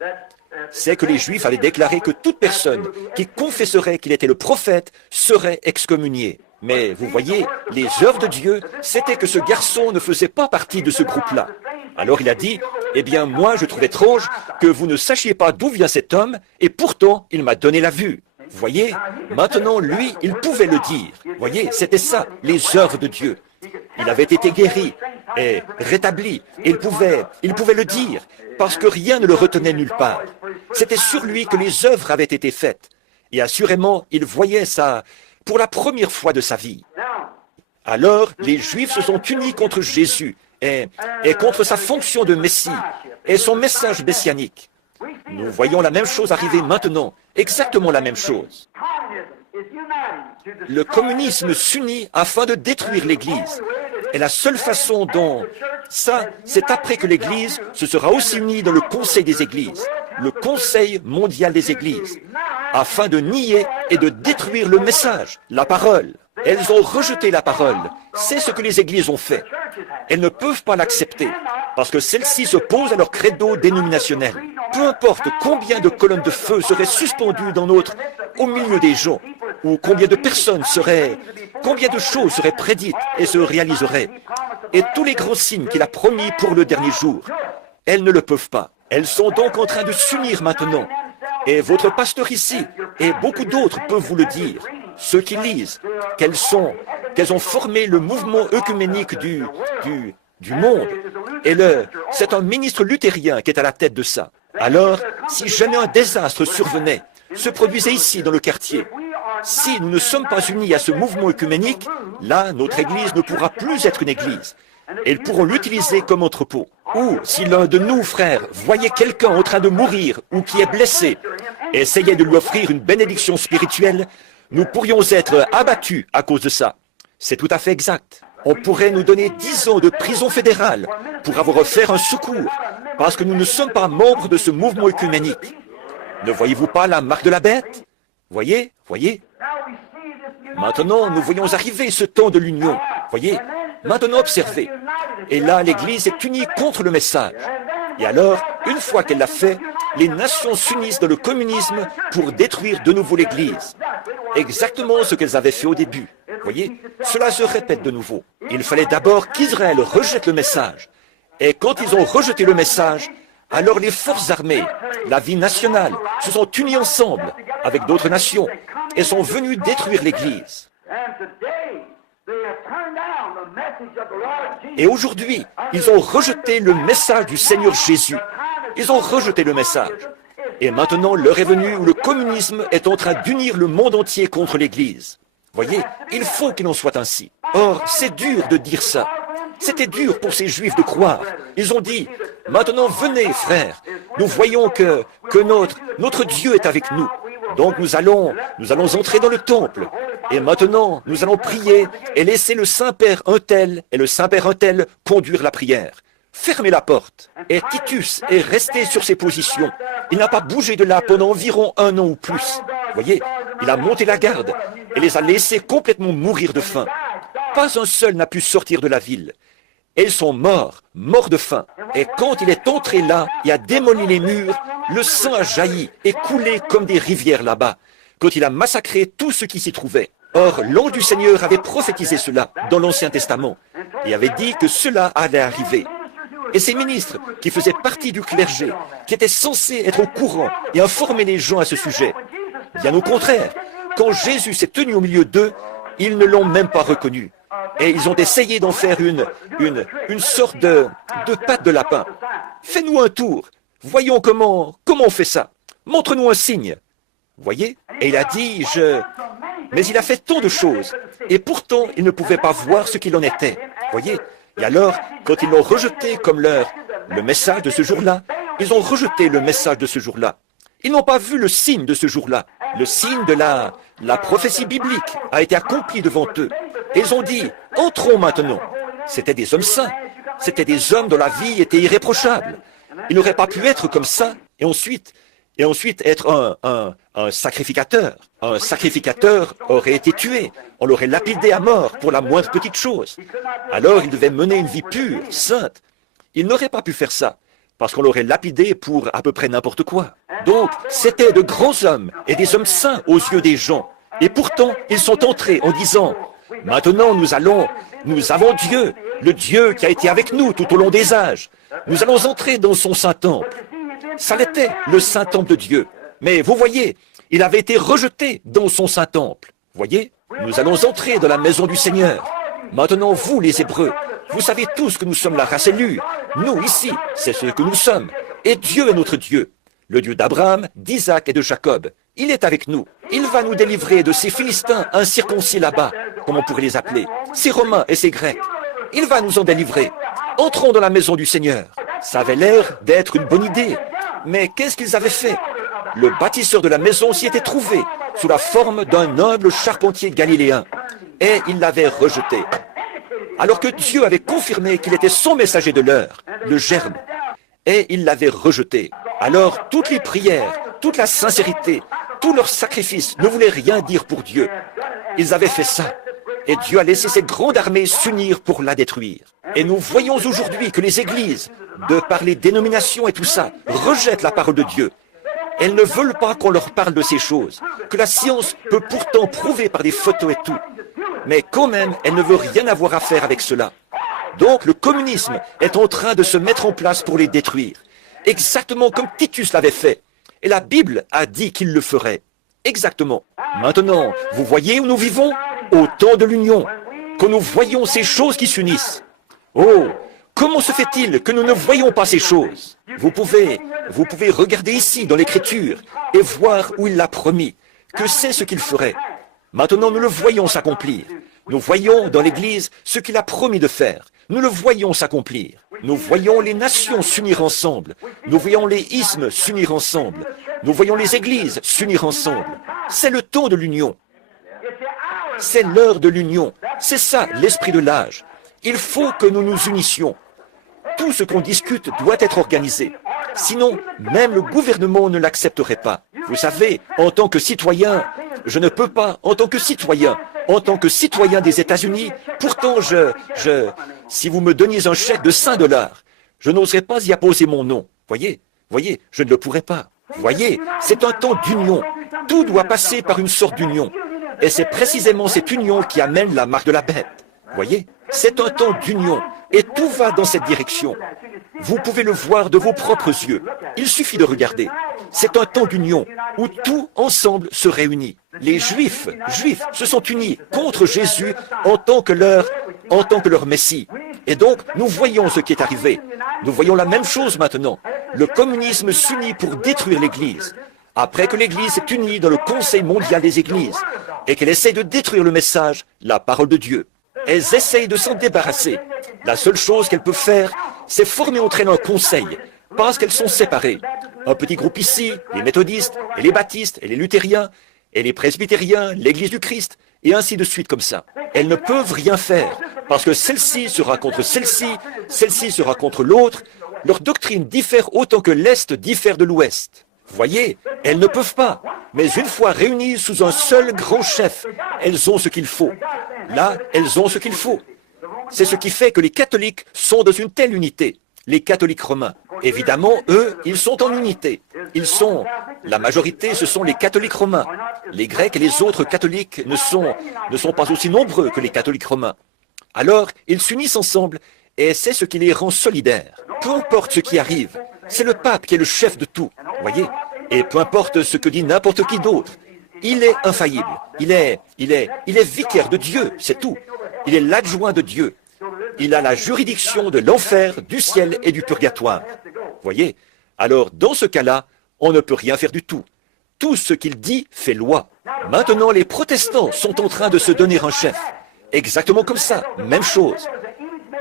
C'est que les Juifs avaient déclaré que toute personne qui confesserait qu'il était le prophète serait excommuniée. Mais vous voyez, les œuvres de Dieu, c'était que ce garçon ne faisait pas partie de ce groupe-là. Alors il a dit, eh bien moi je trouve étrange que vous ne sachiez pas d'où vient cet homme, et pourtant il m'a donné la vue. Voyez, maintenant lui, il pouvait le dire. Voyez, c'était ça, les œuvres de Dieu. Il avait été guéri et rétabli, et il pouvait le dire, parce que rien ne le retenait nulle part. C'était sur lui que les œuvres avaient été faites. Et assurément, il voyait ça pour la première fois de sa vie. Alors, les Juifs se sont unis contre Jésus et contre sa fonction de Messie et son message messianique. Nous voyons la même chose arriver maintenant, exactement la même chose. Le communisme s'unit afin de détruire l'Église. Et la seule façon dont ça, c'est après que l'Église se sera aussi unie dans le Conseil des Églises, le Conseil mondial des Églises, afin de nier et de détruire le message, la parole. Elles ont rejeté la parole. C'est ce que les Églises ont fait. Elles ne peuvent pas l'accepter, parce que celles-ci s'opposent à leur credo dénominationnel. Peu importe combien de colonnes de feu seraient suspendues au milieu des gens, ou combien de choses seraient prédites et se réaliseraient, et tous les grands signes qu'il a promis pour le dernier jour. Elles ne le peuvent pas. Elles sont donc en train de s'unir maintenant. Et votre pasteur ici, et beaucoup d'autres peuvent vous le dire, ceux qui lisent, qu'elles ont formé le mouvement œcuménique du monde. Et c'est un ministre luthérien qui est à la tête de ça. Alors, si jamais un désastre survenait, se produisait ici dans le quartier, si nous ne sommes pas unis à ce mouvement œcuménique, là, notre Église ne pourra plus être une Église. Et ils pourront l'utiliser comme entrepôt. Ou, si l'un de nous, frères, voyait quelqu'un en train de mourir ou qui est blessé, et essayait de lui offrir une bénédiction spirituelle, nous pourrions être abattus à cause de ça. C'est tout à fait exact. On pourrait nous donner 10 ans de prison fédérale pour avoir offert un secours, parce que nous ne sommes pas membres de ce mouvement œcuménique. Ne voyez-vous pas la marque de la bête? Voyez? Maintenant, nous voyons arriver ce temps de l'union. Voyez? Maintenant, observez. Et là, l'Église est unie contre le message. Et alors, une fois qu'elle l'a fait, les nations s'unissent dans le communisme pour détruire de nouveau l'Église. Exactement ce qu'elles avaient fait au début. Voyez, cela se répète de nouveau. Il fallait d'abord qu'Israël rejette le message. Et quand ils ont rejeté le message, alors les forces armées, la vie nationale, se sont unies ensemble avec d'autres nations et sont venues détruire l'Église. Et aujourd'hui, ils ont rejeté le message du Seigneur Jésus. Ils ont rejeté le message. Et maintenant, l'heure est venue où le communisme est en train d'unir le monde entier contre l'Église. Voyez, il faut qu'il en soit ainsi. Or, c'est dur de dire ça. C'était dur pour ces Juifs de croire. Ils ont dit, maintenant venez, frères, nous voyons que notre Dieu est avec nous. Donc nous allons entrer dans le temple. Et maintenant, nous allons prier et laisser le Saint-Père un tel et le Saint-Père un tel conduire la prière. Fermez la porte. Et Titus est resté sur ses positions. Il n'a pas bougé de là pendant environ 1 an ou plus. Voyez, il a monté la garde et les a laissés complètement mourir de faim. Pas un seul n'a pu sortir de la ville. Et ils sont morts de faim. Et quand il est entré là et a démoli les murs, le sang a jailli et coulé comme des rivières là-bas, quand il a massacré tout ce qui s'y trouvait. Or, l'ange du Seigneur avait prophétisé cela dans l'Ancien Testament et avait dit que cela allait arriver. Et ces ministres, qui faisaient partie du clergé, qui étaient censés être au courant et informer les gens à ce sujet, bien au contraire, quand Jésus s'est tenu au milieu d'eux, ils ne l'ont même pas reconnu. Et ils ont essayé d'en faire une sorte de patte de lapin. Fais-nous un tour. Voyons comment on fait ça. Montre-nous un signe. Voyez? Et il a dit, mais il a fait tant de choses. Et pourtant, ils ne pouvaient pas voir ce qu'il en était. Voyez? Et alors, quand ils l'ont rejeté comme le message de ce jour-là, ils ont rejeté le message de ce jour-là. Ils n'ont pas vu le signe de ce jour-là. Le signe de la prophétie biblique a été accompli devant eux. Et ils ont dit, entrons maintenant. C'étaient des hommes saints. C'étaient des hommes dont la vie était irréprochable. Ils n'auraient pas pu être comme ça et ensuite être un sacrificateur. Un sacrificateur aurait été tué. On l'aurait lapidé à mort pour la moindre petite chose. Alors il devait mener une vie pure, sainte. Il n'aurait pas pu faire ça, parce qu'on l'aurait lapidé pour à peu près n'importe quoi. Donc, c'étaient de grands hommes et des hommes saints aux yeux des gens. Et pourtant, ils sont entrés en disant, maintenant nous avons Dieu, le Dieu qui a été avec nous tout au long des âges. Nous allons entrer dans son Saint-Temple. Ça l'était, le Saint-Temple de Dieu. Mais vous voyez, il avait été rejeté dans son Saint-Temple. Voyez, nous allons entrer dans la maison du Seigneur. Maintenant, vous, les Hébreux, vous savez tous que nous sommes la race élue. Nous, ici, c'est ce que nous sommes. Et Dieu est notre Dieu, le Dieu d'Abraham, d'Isaac et de Jacob. Il est avec nous. Il va nous délivrer de ces Philistins incirconcis là-bas, comme on pourrait les appeler, ces Romains et ces Grecs. Il va nous en délivrer. Entrons dans la maison du Seigneur. Ça avait l'air d'être une bonne idée. Mais qu'est-ce qu'ils avaient fait? Le bâtisseur de la maison s'y était trouvé, sous la forme d'un noble charpentier galiléen. Et il l'avait rejeté. Alors que Dieu avait confirmé qu'il était son messager de l'heure, le germe. Et il l'avait rejeté. Alors toutes les prières, toute la sincérité, tous leurs sacrifices ne voulaient rien dire pour Dieu. Ils avaient fait ça. Et Dieu a laissé cette grande armée s'unir pour la détruire. Et nous voyons aujourd'hui que les églises, de par les dénominations et tout ça, rejettent la parole de Dieu. Elles ne veulent pas qu'on leur parle de ces choses, que la science peut pourtant prouver par des photos et tout. Mais quand même, elle ne veut rien avoir à faire avec cela. Donc le communisme est en train de se mettre en place pour les détruire. Exactement comme Titus l'avait fait. Et la Bible a dit qu'il le ferait. Exactement. Maintenant, vous voyez où nous vivons? Au temps de l'union. Quand nous voyons ces choses qui s'unissent. Oh, comment se fait-il que nous ne voyons pas ces choses? Vous pouvez regarder ici dans l'Écriture et voir où il l'a promis, que c'est ce qu'il ferait. Maintenant, nous le voyons s'accomplir. Nous voyons dans l'Église ce qu'il a promis de faire. Nous le voyons s'accomplir. Nous voyons les nations s'unir ensemble. Nous voyons les isthmes s'unir ensemble. Nous voyons les églises s'unir ensemble. C'est le temps de l'union. C'est l'heure de l'union. C'est ça, l'esprit de l'âge. Il faut que nous nous unissions. Tout ce qu'on discute doit être organisé. Sinon, même le gouvernement ne l'accepterait pas. Vous savez, en tant que citoyen, je ne peux pas, en tant que citoyen des États-Unis, pourtant si vous me donniez un chèque de $5, je n'oserais pas y apposer mon nom. Voyez, je ne le pourrais pas. Voyez, c'est un temps d'union. Tout doit passer par une sorte d'union. Et c'est précisément cette union qui amène la marque de la bête. Voyez, c'est un temps d'union, et tout va dans cette direction. Vous pouvez le voir de vos propres yeux. Il suffit de regarder. C'est un temps d'union, où tout ensemble se réunit. Les Juifs se sont unis contre Jésus en tant que leur Messie. Et donc, nous voyons ce qui est arrivé. Nous voyons la même chose maintenant. Le communisme s'unit pour détruire l'Église. Après que l'Église est unie dans le Conseil mondial des Églises, et qu'elle essaie de détruire le message, la parole de Dieu. Elles essayent de s'en débarrasser. La seule chose qu'elles peuvent faire, c'est former entre elles un conseil, parce qu'elles sont séparées. Un petit groupe ici, les méthodistes, et les baptistes, et les luthériens, et les presbytériens, l'Église du Christ, et ainsi de suite comme ça. Elles ne peuvent rien faire, parce que celle-ci sera contre celle-ci sera contre l'autre. Leur doctrine diffère autant que l'Est diffère de l'Ouest. Voyez, elles ne peuvent pas. Mais une fois réunies sous un seul grand chef, elles ont ce qu'il faut. Là, elles ont ce qu'il faut. C'est ce qui fait que les catholiques sont dans une telle unité. Les catholiques romains. Évidemment, eux, ils sont en unité. La majorité, ce sont les catholiques romains. Les Grecs et les autres catholiques ne sont pas aussi nombreux que les catholiques romains. Alors, ils s'unissent ensemble et c'est ce qui les rend solidaires. Peu importe ce qui arrive, c'est le pape qui est le chef de tout, voyez. Et peu importe ce que dit n'importe qui d'autre, il est infaillible. Il est vicaire de Dieu, c'est tout. Il est l'adjoint de Dieu. Il a la juridiction de l'enfer, du ciel et du purgatoire. Voyez. Alors, dans ce cas-là, on ne peut rien faire du tout. Tout ce qu'il dit fait loi. Maintenant, les protestants sont en train de se donner un chef. Exactement comme ça, même chose.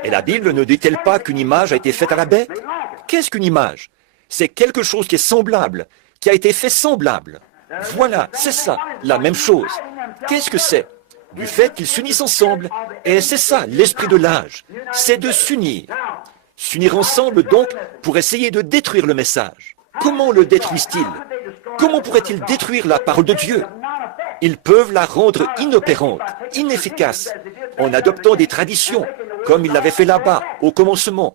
Et la Bible ne dit-elle pas qu'une image a été faite à la bête? Qu'est-ce qu'une image? C'est quelque chose qui est semblable, qui a été fait semblable. Voilà, c'est ça, la même chose. Qu'est-ce que c'est? Du fait qu'ils s'unissent ensemble, et c'est ça l'esprit de l'âge, c'est de s'unir. S'unir ensemble donc pour essayer de détruire le message. Comment le détruisent-ils? Comment pourraient-ils détruire la parole de Dieu? Ils peuvent la rendre inopérante, inefficace, en adoptant des traditions, comme ils l'avaient fait là-bas, au commencement,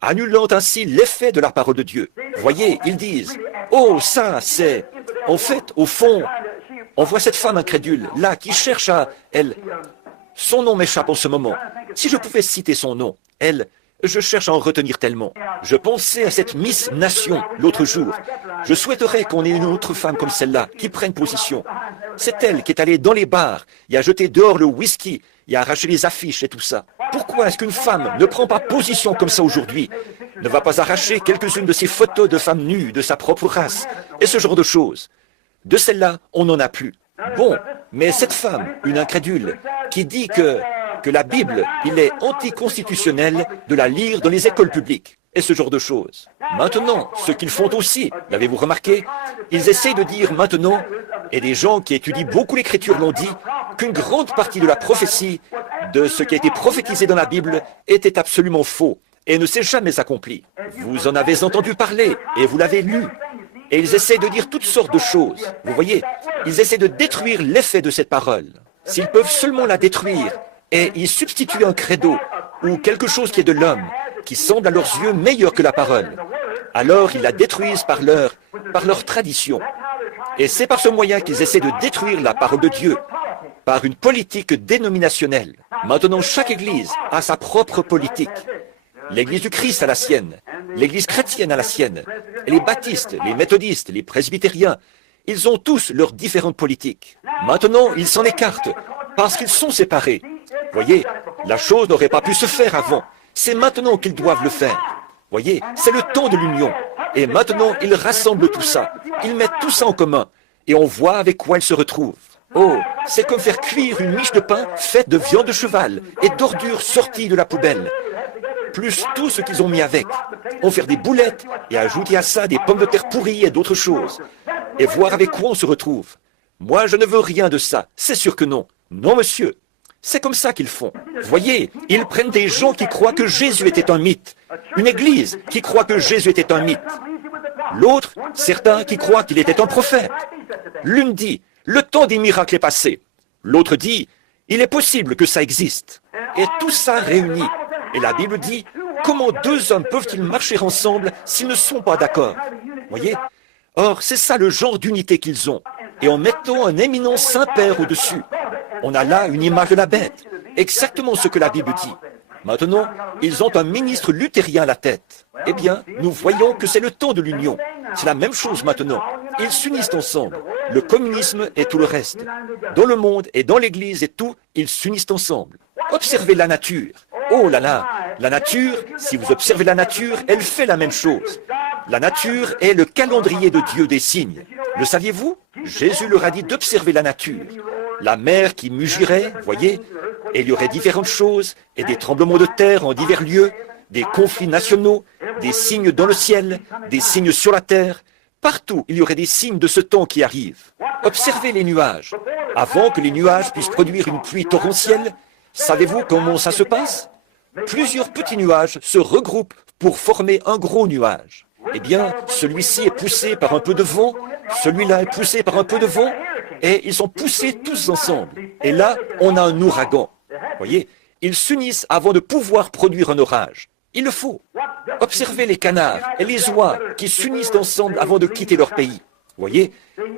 annulant ainsi l'effet de la parole de Dieu. Voyez, ils disent, « Oh, ça, c'est... » En fait, au fond, on voit cette femme incrédule, là, qui cherche à... Son nom m'échappe en ce moment. Si je pouvais citer son nom, je cherche à en retenir tellement. Je pensais à cette Miss Nation l'autre jour. Je souhaiterais qu'on ait une autre femme comme celle-là, qui prenne position. C'est elle qui est allée dans les bars, et a jeté dehors le whisky, et a arraché les affiches et tout ça. Pourquoi est-ce qu'une femme ne prend pas position comme ça aujourd'hui? Ne va pas arracher quelques-unes de ces photos de femmes nues de sa propre race, et ce genre de choses. De celle-là, on n'en a plus. Bon, mais cette femme, une incrédule, qui dit que la Bible, il est anticonstitutionnel de la lire dans les écoles publiques, et ce genre de choses. Maintenant, ce qu'ils font aussi, l'avez-vous remarqué? Ils essaient de dire maintenant, et des gens qui étudient beaucoup l'écriture l'ont dit, qu'une grande partie de la prophétie, de ce qui a été prophétisé dans la Bible, était absolument faux, et ne s'est jamais accompli. Vous en avez entendu parler, et vous l'avez lu. Et ils essaient de dire toutes sortes de choses. Vous voyez, ils essaient de détruire l'effet de cette parole. S'ils peuvent seulement la détruire, et y substituer un credo, ou quelque chose qui est de l'homme, qui semble à leurs yeux meilleur que la parole, alors ils la détruisent par leur tradition. Et c'est par ce moyen qu'ils essaient de détruire la parole de Dieu, par une politique dénominationnelle. Maintenant, chaque église a sa propre politique. L'église du Christ a la sienne, l'église chrétienne a la sienne, et les baptistes, les méthodistes, les presbytériens, ils ont tous leurs différentes politiques. Maintenant, ils s'en écartent, parce qu'ils sont séparés. Voyez, la chose n'aurait pas pu se faire avant. C'est maintenant qu'ils doivent le faire. Voyez, c'est le temps de l'union. Et maintenant, ils rassemblent tout ça. Ils mettent tout ça en commun. Et on voit avec quoi ils se retrouvent. Oh, c'est comme faire cuire une miche de pain faite de viande de cheval et d'ordures sorties de la poubelle. Plus tout ce qu'ils ont mis avec. On fait des boulettes et ajouter à ça des pommes de terre pourries et d'autres choses. Et voir avec quoi on se retrouve. Moi, je ne veux rien de ça. C'est sûr que non. Non, monsieur. C'est comme ça qu'ils font. Voyez, ils prennent des gens qui croient que Jésus était un mythe. Une église qui croit que Jésus était un mythe. L'autre, certains qui croient qu'il était un prophète. L'une dit, le temps des miracles est passé. L'autre dit, il est possible que ça existe. Et tout ça réuni. Et la Bible dit, comment deux hommes peuvent-ils marcher ensemble s'ils ne sont pas d'accord? Voyez? Or, c'est ça le genre d'unité qu'ils ont. Et en mettant un éminent Saint-Père au-dessus. On a là une image de la bête, exactement ce que la Bible dit. Maintenant, ils ont un ministre luthérien à la tête. Eh bien, nous voyons que c'est le temps de l'union. C'est la même chose maintenant. Ils s'unissent ensemble. Le communisme et tout le reste. Dans le monde et dans l'Église et tout, ils s'unissent ensemble. Observez la nature. Oh là là, la nature, si vous observez la nature, elle fait la même chose. La nature est le calendrier de Dieu des signes. Le saviez-vous? Jésus leur a dit d'observer la nature. La mer qui mugirait, voyez, et il y aurait différentes choses, et des tremblements de terre en divers lieux, des conflits nationaux, des signes dans le ciel, des signes sur la terre. Partout, il y aurait des signes de ce temps qui arrive. Observez les nuages. Avant que les nuages puissent produire une pluie torrentielle, savez-vous comment ça se passe? Plusieurs petits nuages se regroupent pour former un gros nuage. Eh bien, celui-ci est poussé par un peu de vent, celui-là est poussé par un peu de vent, et ils sont poussés tous ensemble. Et là, on a un ouragan. Voyez, ils s'unissent avant de pouvoir produire un orage. Il le faut. Observez les canards et les oies qui s'unissent ensemble avant de quitter leur pays. Voyez,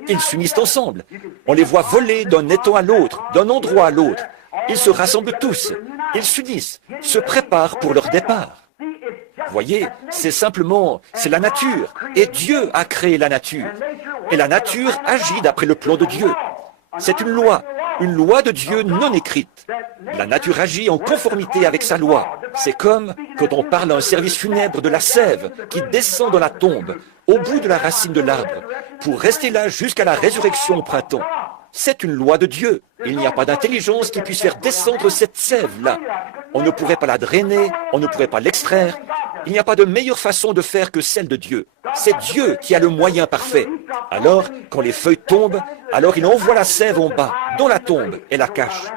ils s'unissent ensemble. On les voit voler d'un étang à l'autre, d'un endroit à l'autre. Ils se rassemblent tous. Ils s'unissent, se préparent pour leur départ. Voyez, c'est la nature. Et Dieu a créé la nature. Et la nature agit d'après le plan de Dieu. C'est une loi de Dieu non écrite. La nature agit en conformité avec sa loi. C'est comme quand on parle à un service funèbre de la sève qui descend dans la tombe, au bout de la racine de l'arbre, pour rester là jusqu'à la résurrection au printemps. C'est une loi de Dieu. Il n'y a pas d'intelligence qui puisse faire descendre cette sève-là. On ne pourrait pas la drainer, on ne pourrait pas l'extraire. Il n'y a pas de meilleure façon de faire que celle de Dieu. C'est Dieu qui a le moyen parfait. Alors, quand les feuilles tombent, alors il envoie la sève en bas, dans la tombe, et la cache.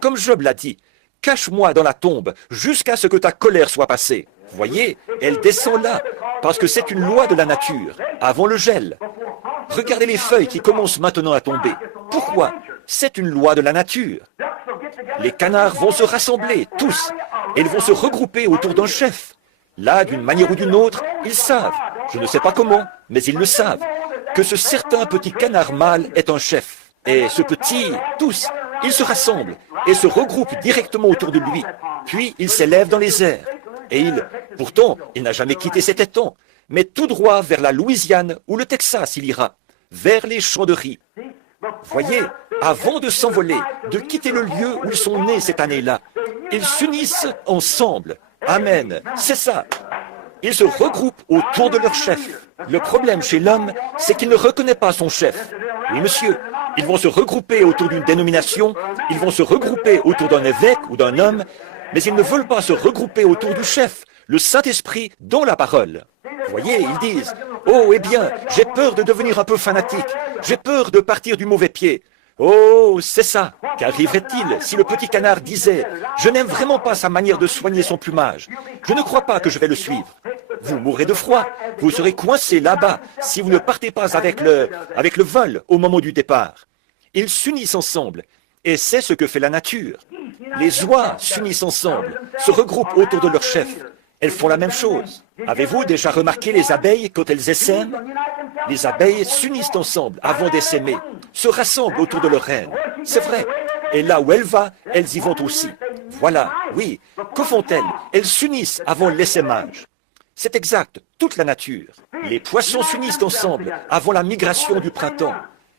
Comme Job l'a dit, « Cache-moi dans la tombe, jusqu'à ce que ta colère soit passée. » Voyez, elle descend là, parce que c'est une loi de la nature, avant le gel. Regardez les feuilles qui commencent maintenant à tomber. Pourquoi? C'est une loi de la nature. Les canards vont se rassembler, tous, et ils vont se regrouper autour d'un chef. Là, d'une manière ou d'une autre, ils savent, je ne sais pas comment, mais ils le savent, que ce certain petit canard mâle est un chef. Et ce petit, tous, ils se rassemblent et se regroupent directement autour de lui. Puis, il s'élève dans les airs. Et pourtant, il n'a jamais quitté cet étang, mais tout droit vers la Louisiane ou le Texas il ira, vers les champs de riz. Voyez, avant de s'envoler, de quitter le lieu où ils sont nés cette année-là, ils s'unissent ensemble. Amen, c'est ça. Ils se regroupent autour de leur chef. Le problème chez l'homme, c'est qu'il ne reconnaît pas son chef. Oui, monsieur, ils vont se regrouper autour d'une dénomination, ils vont se regrouper autour d'un évêque ou d'un homme, mais ils ne veulent pas se regrouper autour du chef, le Saint-Esprit dans la parole. Voyez, ils disent, « Oh, eh bien, j'ai peur de devenir un peu fanatique, j'ai peur de partir du mauvais pied. » Oh, c'est ça. Qu'arriverait-il si le petit canard disait « Je n'aime vraiment pas sa manière de soigner son plumage. Je ne crois pas que je vais le suivre. » Vous mourrez de froid. Vous serez coincé là-bas si vous ne partez pas avec le vol au moment du départ. Ils s'unissent ensemble. Et c'est ce que fait la nature. Les oies s'unissent ensemble, se regroupent autour de leur chef. Elles font la même chose. Avez-vous déjà remarqué les abeilles quand elles essaiment? Les abeilles s'unissent ensemble avant d'essaimer, se rassemblent autour de leur reine. C'est vrai. Et là où elle va, elles y vont aussi. Voilà, oui. Que font-elles? Elles s'unissent avant l'essaimage. C'est exact, toute la nature. Les poissons s'unissent ensemble avant la migration du printemps.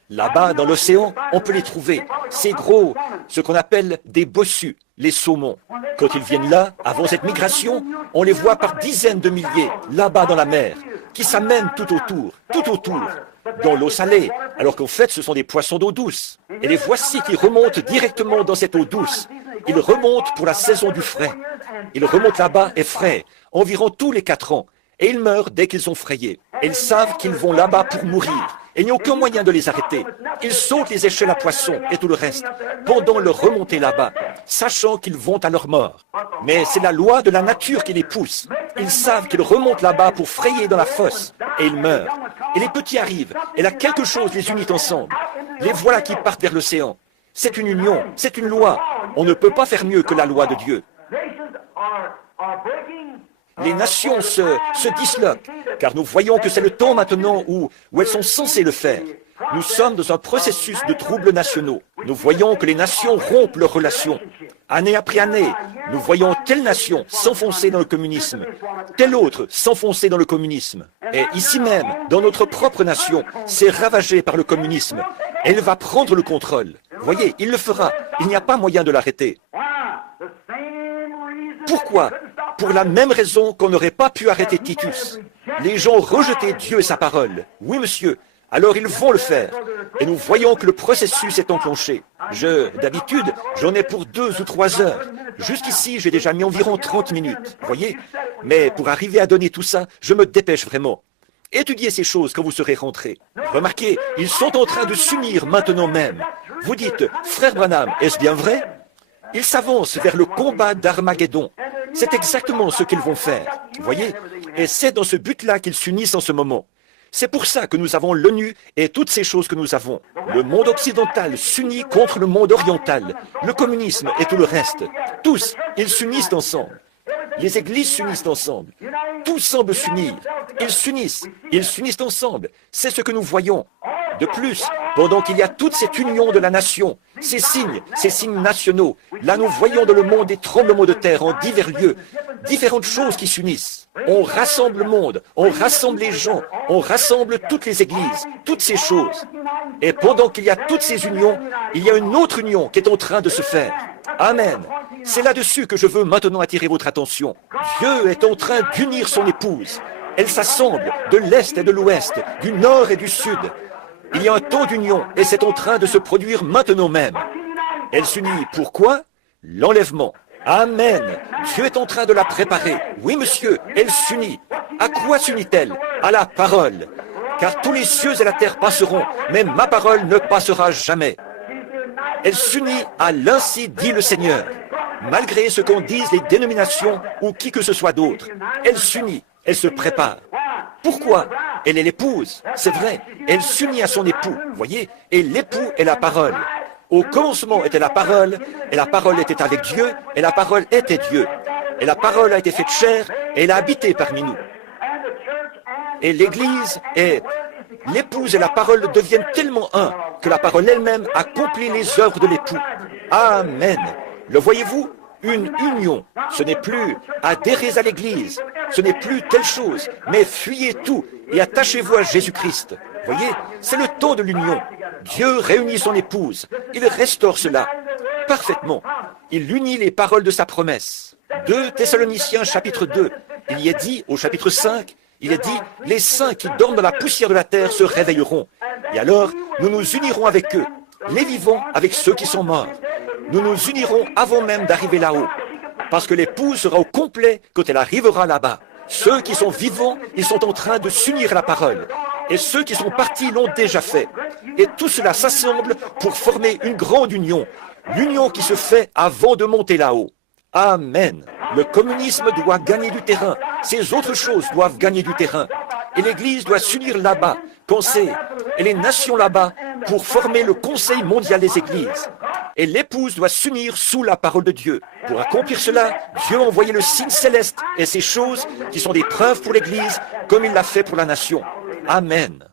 Là-bas, dans l'océan, on peut les trouver. Ces gros, ce qu'on appelle des bossus, les saumons. Quand ils viennent là, avant cette migration, on les voit par dizaines de milliers, là-bas dans la mer, qui s'amènent tout autour, dans l'eau salée, alors qu'en fait, ce sont des poissons d'eau douce. Et les voici qui remontent directement dans cette eau douce. Ils remontent pour la saison du frais. Ils remontent là-bas et frais, environ tous les 4 ans. Et ils meurent dès qu'ils sont frayés. Et ils savent qu'ils vont là-bas pour mourir. Et il n'y a aucun moyen de les arrêter. Ils sautent les échelles à poissons et tout le reste, pendant leur remontée là-bas, sachant qu'ils vont à leur mort. Mais c'est la loi de la nature qui les pousse. Ils savent qu'ils remontent là-bas pour frayer dans la fosse, et ils meurent. Et les petits arrivent, et là quelque chose les unit ensemble. Les voilà qui partent vers l'océan. C'est une union, c'est une loi. On ne peut pas faire mieux que la loi de Dieu. Les nations se disloquent, car nous voyons que c'est le temps maintenant où elles sont censées le faire. Nous sommes dans un processus de troubles nationaux. Nous voyons que les nations rompent leurs relations. Année après année, nous voyons telle nation s'enfoncer dans le communisme, telle autre s'enfoncer dans le communisme. Et ici même, dans notre propre nation, c'est ravagé par le communisme. Elle va prendre le contrôle. Voyez, il le fera. Il n'y a pas moyen de l'arrêter. Pourquoi? Pour la même raison qu'on n'aurait pas pu arrêter Titus. Les gens rejetaient Dieu et sa parole. Oui, monsieur. Alors ils vont le faire. Et nous voyons que le processus est enclenché. D'habitude, j'en ai pour 2 ou 3 heures. Jusqu'ici, j'ai déjà mis environ 30 minutes. Voyez? Mais pour arriver à donner tout ça, je me dépêche vraiment. Étudiez ces choses quand vous serez rentrés. Remarquez, ils sont en train de s'unir maintenant même. Vous dites, frère Branham, est-ce bien vrai? Ils s'avancent vers le combat d'Armageddon. C'est exactement ce qu'ils vont faire. Voyez? Et c'est dans ce but-là qu'ils s'unissent en ce moment. C'est pour ça que nous avons l'ONU et toutes ces choses que nous avons. Le monde occidental s'unit contre le monde oriental, le communisme et tout le reste. Tous, ils s'unissent ensemble. Les églises s'unissent ensemble. Tous semblent s'unir. Ils s'unissent ensemble. C'est ce que nous voyons. De plus, pendant qu'il y a toute cette union de la nation, ces signes nationaux, là nous voyons dans le monde des tremblements de terre en divers lieux, différentes choses qui s'unissent. On rassemble le monde, on rassemble les gens, on rassemble toutes les églises, toutes ces choses. Et pendant qu'il y a toutes ces unions, il y a une autre union qui est en train de se faire. Amen. C'est là-dessus que je veux maintenant attirer votre attention. Dieu est en train d'unir son épouse. Elles s'assemblent de l'Est et de l'Ouest, du Nord et du Sud. Il y a un temps d'union et c'est en train de se produire maintenant même. Elle s'unit. Pourquoi? L'enlèvement. Amen. Dieu est en train de la préparer. Oui, monsieur, elle s'unit. À quoi s'unit-elle? À la parole. Car tous les cieux et la terre passeront, mais ma parole ne passera jamais. Elle s'unit à l'ainsi dit le Seigneur. Malgré ce qu'en disent les dénominations ou qui que ce soit d'autre, elle s'unit, elle se prépare. Pourquoi? Elle est l'épouse, c'est vrai. Elle s'unit à son époux, voyez? Et l'époux est la parole. Au commencement était la parole, et la parole était avec Dieu, et la parole était Dieu. Et la parole a été faite chair, et elle a habité parmi nous. Et l'Église est... L'épouse et la parole deviennent tellement un que la parole elle-même accomplit les œuvres de l'époux. Amen. Le voyez-vous? Une union. Ce n'est plus adhérer à l'Église. Ce n'est plus telle chose. Mais fuyez tout et attachez-vous à Jésus-Christ. Voyez? C'est le temps de l'union. Dieu réunit son épouse. Il restaure cela. Parfaitement. Il unit les paroles de sa promesse. 2 Thessaloniciens chapitre 2. Il y est dit au chapitre 5, il est dit, les saints qui dorment dans la poussière de la terre se réveilleront. Et alors, nous nous unirons avec eux, les vivants avec ceux qui sont morts. Nous nous unirons avant même d'arriver là-haut. Parce que l'épouse sera au complet quand elle arrivera là-bas. Ceux qui sont vivants, ils sont en train de s'unir à la parole. Et ceux qui sont partis l'ont déjà fait. Et tout cela s'assemble pour former une grande union. L'union qui se fait avant de monter là-haut. Amen. Le communisme doit gagner du terrain. Ces autres choses doivent gagner du terrain. Et l'Église doit s'unir là-bas, et les nations là-bas, pour former le Conseil mondial des Églises. Et l'épouse doit s'unir sous la parole de Dieu. Pour accomplir cela, Dieu a envoyé le signe céleste et ces choses qui sont des preuves pour l'Église, comme il l'a fait pour la nation. Amen.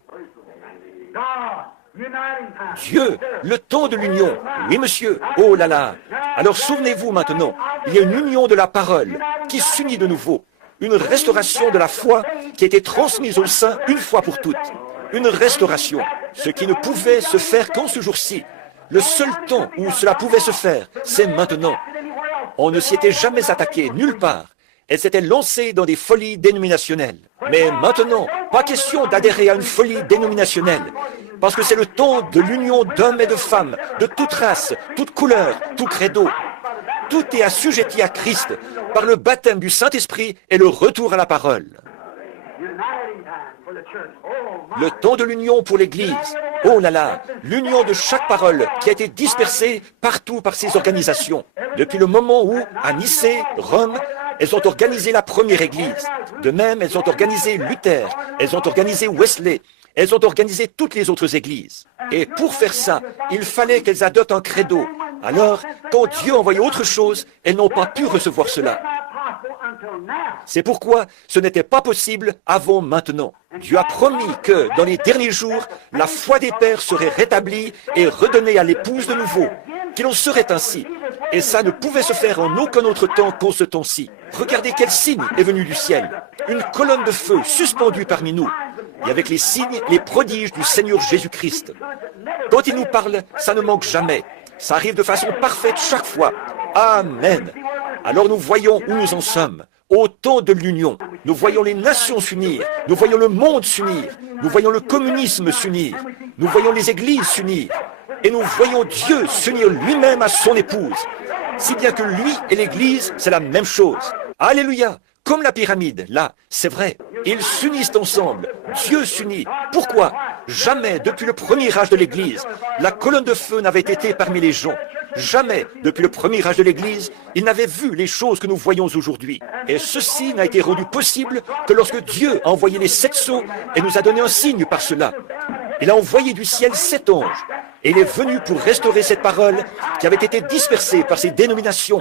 Dieu, le temps de l'union. Oui, monsieur. Oh là là. Alors souvenez-vous maintenant, il y a une union de la parole qui s'unit de nouveau. Une restauration de la foi qui a été transmise au sein une fois pour toutes. Une restauration, ce qui ne pouvait se faire qu'en ce jour-ci. Le seul temps où cela pouvait se faire, c'est maintenant. On ne s'y était jamais attaqué, nulle part. Elle s'était lancée dans des folies dénominationnelles. Mais maintenant, pas question d'adhérer à une folie dénominationnelle. Parce que c'est le temps de l'union d'hommes et de femmes, de toute race, toute couleur, tout credo. Tout est assujetti à Christ par le baptême du Saint-Esprit et le retour à la parole. Le temps de l'union pour l'Église. Oh là là, l'union de chaque parole qui a été dispersée partout par ces organisations. Depuis le moment où, à Nicée, Rome, elles ont organisé la première Église. De même, elles ont organisé Luther, elles ont organisé Wesley, elles ont organisé toutes les autres églises. Et pour faire ça, il fallait qu'elles adoptent un credo. Alors, quand Dieu a envoyé autre chose, elles n'ont pas pu recevoir cela. C'est pourquoi ce n'était pas possible avant maintenant. Dieu a promis que, dans les derniers jours, la foi des pères serait rétablie et redonnée à l'épouse de nouveau, qu'il en serait ainsi. Et ça ne pouvait se faire en aucun autre temps qu'en ce temps-ci. Regardez quel signe est venu du ciel. Une colonne de feu suspendue parmi nous. Et avec les signes, les prodiges du Seigneur Jésus-Christ. Quand il nous parle, ça ne manque jamais. Ça arrive de façon parfaite chaque fois. Amen. Alors nous voyons où nous en sommes. Au temps de l'union, nous voyons les nations s'unir, nous voyons le monde s'unir, nous voyons le communisme s'unir, nous voyons les églises s'unir, et nous voyons Dieu s'unir lui-même à son épouse. Si bien que lui et l'église, c'est la même chose. Alléluia! Comme la pyramide, là, c'est vrai. Ils s'unissent ensemble. Dieu s'unit. Pourquoi? Jamais, depuis le premier âge de l'Église, la colonne de feu n'avait été parmi les gens. Jamais, depuis le premier âge de l'Église, ils n'avaient vu les choses que nous voyons aujourd'hui. Et ceci n'a été rendu possible que lorsque Dieu a envoyé les 7 sceaux et nous a donné un signe par cela. Il a envoyé du ciel 7 anges. Et il est venu pour restaurer cette parole qui avait été dispersée par ces dénominations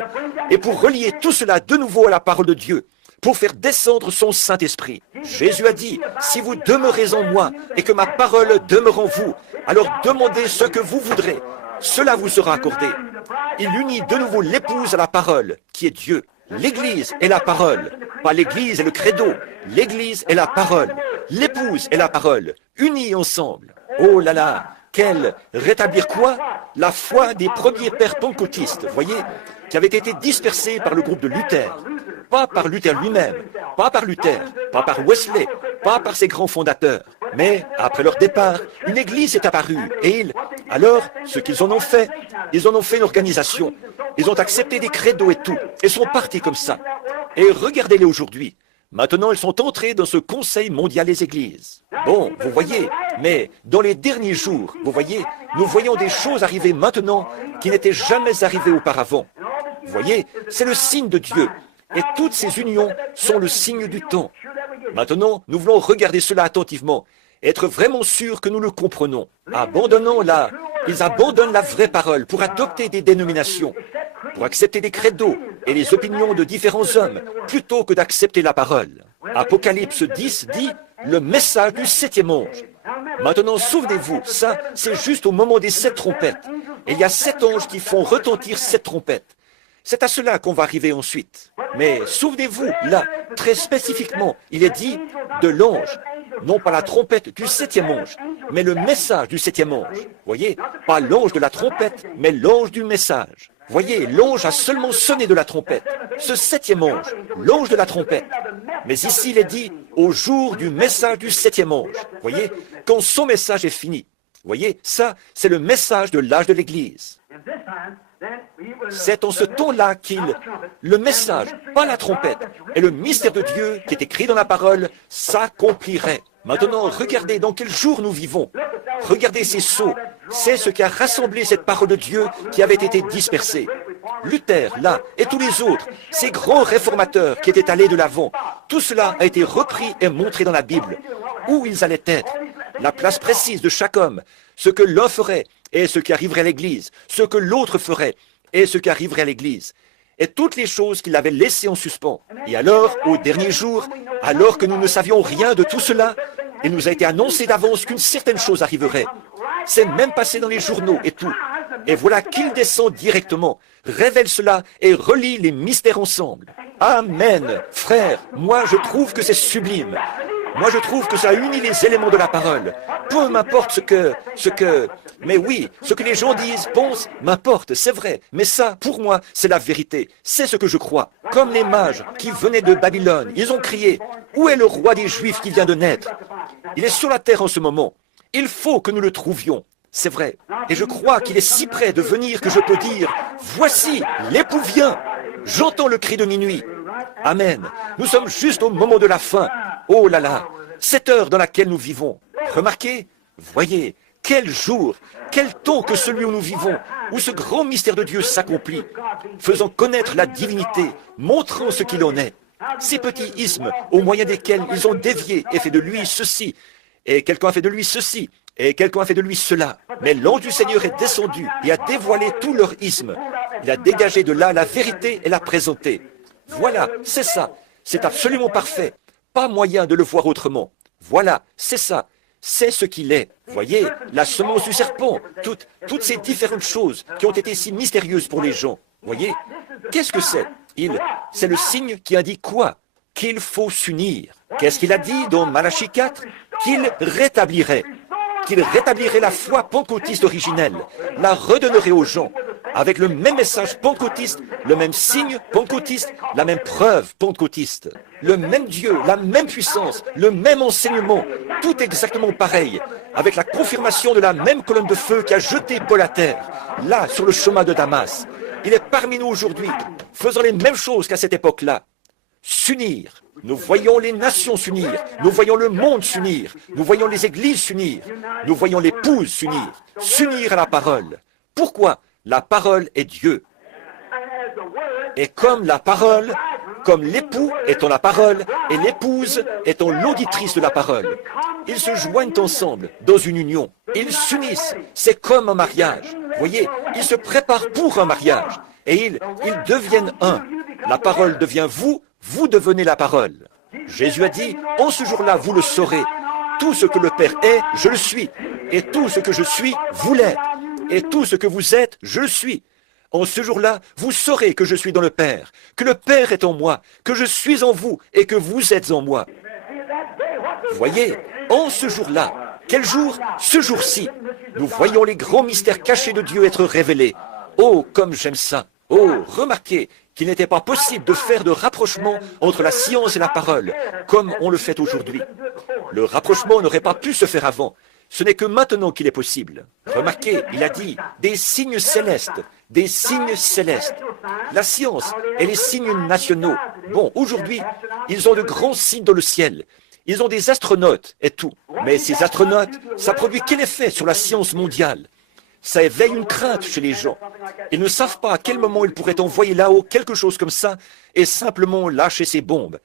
et pour relier tout cela de nouveau à la parole de Dieu, pour faire descendre son Saint-Esprit. Jésus a dit, si vous demeurez en moi et que ma parole demeure en vous, alors demandez ce que vous voudrez. Cela vous sera accordé. Il unit de nouveau l'épouse à la parole, qui est Dieu. L'Église est la parole, pas l'Église est le credo. L'Église est la parole, l'épouse est la parole, unis ensemble. Oh là là, quel rétablir quoi? La foi des premiers pères pentecôtistes, voyez, qui avait été dispersée par le groupe de Luther. Pas par Luther lui-même, pas par Luther, pas par Wesley, pas par ses grands fondateurs. Mais, après leur départ, une église est apparue et alors, ce qu'ils en ont fait, ils en ont fait une organisation. Ils ont accepté des credos et tout, et sont partis comme ça. Et regardez-les aujourd'hui. Maintenant, ils sont entrés dans ce Conseil mondial des églises. Bon, vous voyez, mais dans les derniers jours, vous voyez, nous voyons des choses arriver maintenant qui n'étaient jamais arrivées auparavant. Vous voyez, c'est le signe de Dieu. Et toutes ces unions sont le signe du temps. Maintenant, nous voulons regarder cela attentivement, être vraiment sûrs que nous le comprenons. Ils abandonnent la vraie parole pour adopter des dénominations, pour accepter des credos et les opinions de différents hommes, plutôt que d'accepter la parole. Apocalypse 10 dit le message du 7e ange. Maintenant, souvenez-vous, ça, c'est juste au moment des 7 trompettes. Et il y a 7 anges qui font retentir 7 trompettes. C'est à cela qu'on va arriver ensuite. Mais souvenez-vous, là, très spécifiquement, il est dit de l'ange. Non pas la trompette du 7e ange, mais le message du 7e ange. Voyez, pas l'ange de la trompette, mais l'ange du message. Voyez, l'ange a seulement sonné de la trompette. Ce 7e ange, l'ange de la trompette. Mais ici, il est dit au jour du message du 7e ange. Voyez, quand son message est fini. Voyez, ça, c'est le message de l'âge de l'Église. C'est en ce temps-là le message, pas la trompette, et le mystère de Dieu qui est écrit dans la parole s'accomplirait. Maintenant, regardez dans quel jour nous vivons. Regardez ces sceaux. C'est ce qui a rassemblé cette parole de Dieu qui avait été dispersée. Luther, là, et tous les autres, ces grands réformateurs qui étaient allés de l'avant, tout cela a été repris et montré dans la Bible. Où ils allaient être, la place précise de chaque homme, ce que l'un ferait et ce qui arriverait à l'Église, ce que l'autre ferait et ce qui arriverait à l'Église, et toutes les choses qu'il avait laissées en suspens. Et alors, au dernier jour, alors que nous ne savions rien de tout cela, il nous a été annoncé d'avance qu'une certaine chose arriverait. C'est même passé dans les journaux et tout. Et voilà qu'il descend directement, révèle cela et relie les mystères ensemble. Amen. Frère, moi je trouve que c'est sublime. Moi je trouve que ça unit les éléments de la parole. Peu m'importe mais oui, ce que les gens disent, pensent, m'importe, c'est vrai. Mais ça, pour moi, c'est la vérité. C'est ce que je crois. Comme les mages qui venaient de Babylone, ils ont crié, où est le roi des Juifs qui vient de naître? Il est sur la terre en ce moment. Il faut que nous le trouvions. C'est vrai. Et je crois qu'il est si près de venir que je peux dire, voici, l'époux vient. J'entends le cri de minuit. Amen. Nous sommes juste au moment de la fin. Oh là là, cette heure dans laquelle nous vivons. Remarquez, voyez, quel jour, quel temps que celui où nous vivons, où ce grand mystère de Dieu s'accomplit, faisant connaître la divinité, montrant ce qu'il en est. Ces petits ismes au moyen desquels ils ont dévié et fait de lui ceci, et quelqu'un a fait de lui ceci, et quelqu'un a fait de lui cela. Mais l'ange du Seigneur est descendu et a dévoilé tout leur isme. Il a dégagé de là la vérité et l'a présentée. Voilà, c'est ça. C'est absolument parfait. Pas moyen de le voir autrement. Voilà, c'est ça. C'est ce qu'il est. Voyez, la semence du serpent, toutes ces différentes choses qui ont été si mystérieuses pour les gens. Voyez, qu'est-ce que c'est? C'est le signe qui indique quoi? Qu'il faut s'unir. Qu'est-ce qu'il a dit dans Malachie 4? Qu'il rétablirait la foi pentecôtiste originelle, la redonnerait aux gens, avec le même message pentecôtiste, le même signe pentecôtiste, la même preuve pentecôtiste, le même Dieu, la même puissance, le même enseignement, tout exactement pareil, avec la confirmation de la même colonne de feu qui a jeté Paul à terre, là, sur le chemin de Damas. Il est parmi nous aujourd'hui, faisant les mêmes choses qu'à cette époque-là. S'unir. Nous voyons les nations s'unir. Nous voyons le monde s'unir. Nous voyons les églises s'unir. Nous voyons l'épouse s'unir. S'unir à la parole. Pourquoi? La parole est Dieu. Et comme la parole, comme l'époux étant la parole et l'épouse étant l'auditrice de la parole, ils se joignent ensemble dans une union. Ils s'unissent. C'est comme un mariage. Voyez, ils se préparent pour un mariage. Et ils deviennent un. La parole devient vous, vous devenez la parole. Jésus a dit, en ce jour-là, vous le saurez. Tout ce que le Père est, je le suis. Et tout ce que je suis, vous l'êtes. Et tout ce que vous êtes, je le suis. En ce jour-là, vous saurez que je suis dans le Père, que le Père est en moi, que je suis en vous et que vous êtes en moi. Voyez, en ce jour-là, quel jour? Ce jour-ci, nous voyons les grands mystères cachés de Dieu être révélés. Oh, comme j'aime ça! Oh, remarquez qu'il n'était pas possible de faire de rapprochement entre la science et la parole, comme on le fait aujourd'hui. Le rapprochement n'aurait pas pu se faire avant. Ce n'est que maintenant qu'il est possible. Remarquez, il a dit des signes célestes, des signes célestes. La science et les signes nationaux. Bon, aujourd'hui, ils ont de grands signes dans le ciel. Ils ont des astronautes et tout. Mais ces astronautes, ça produit quel effet sur la science mondiale? Ça éveille une crainte chez les gens. Ils ne savent pas à quel moment ils pourraient envoyer là-haut quelque chose comme ça et simplement lâcher ces bombes.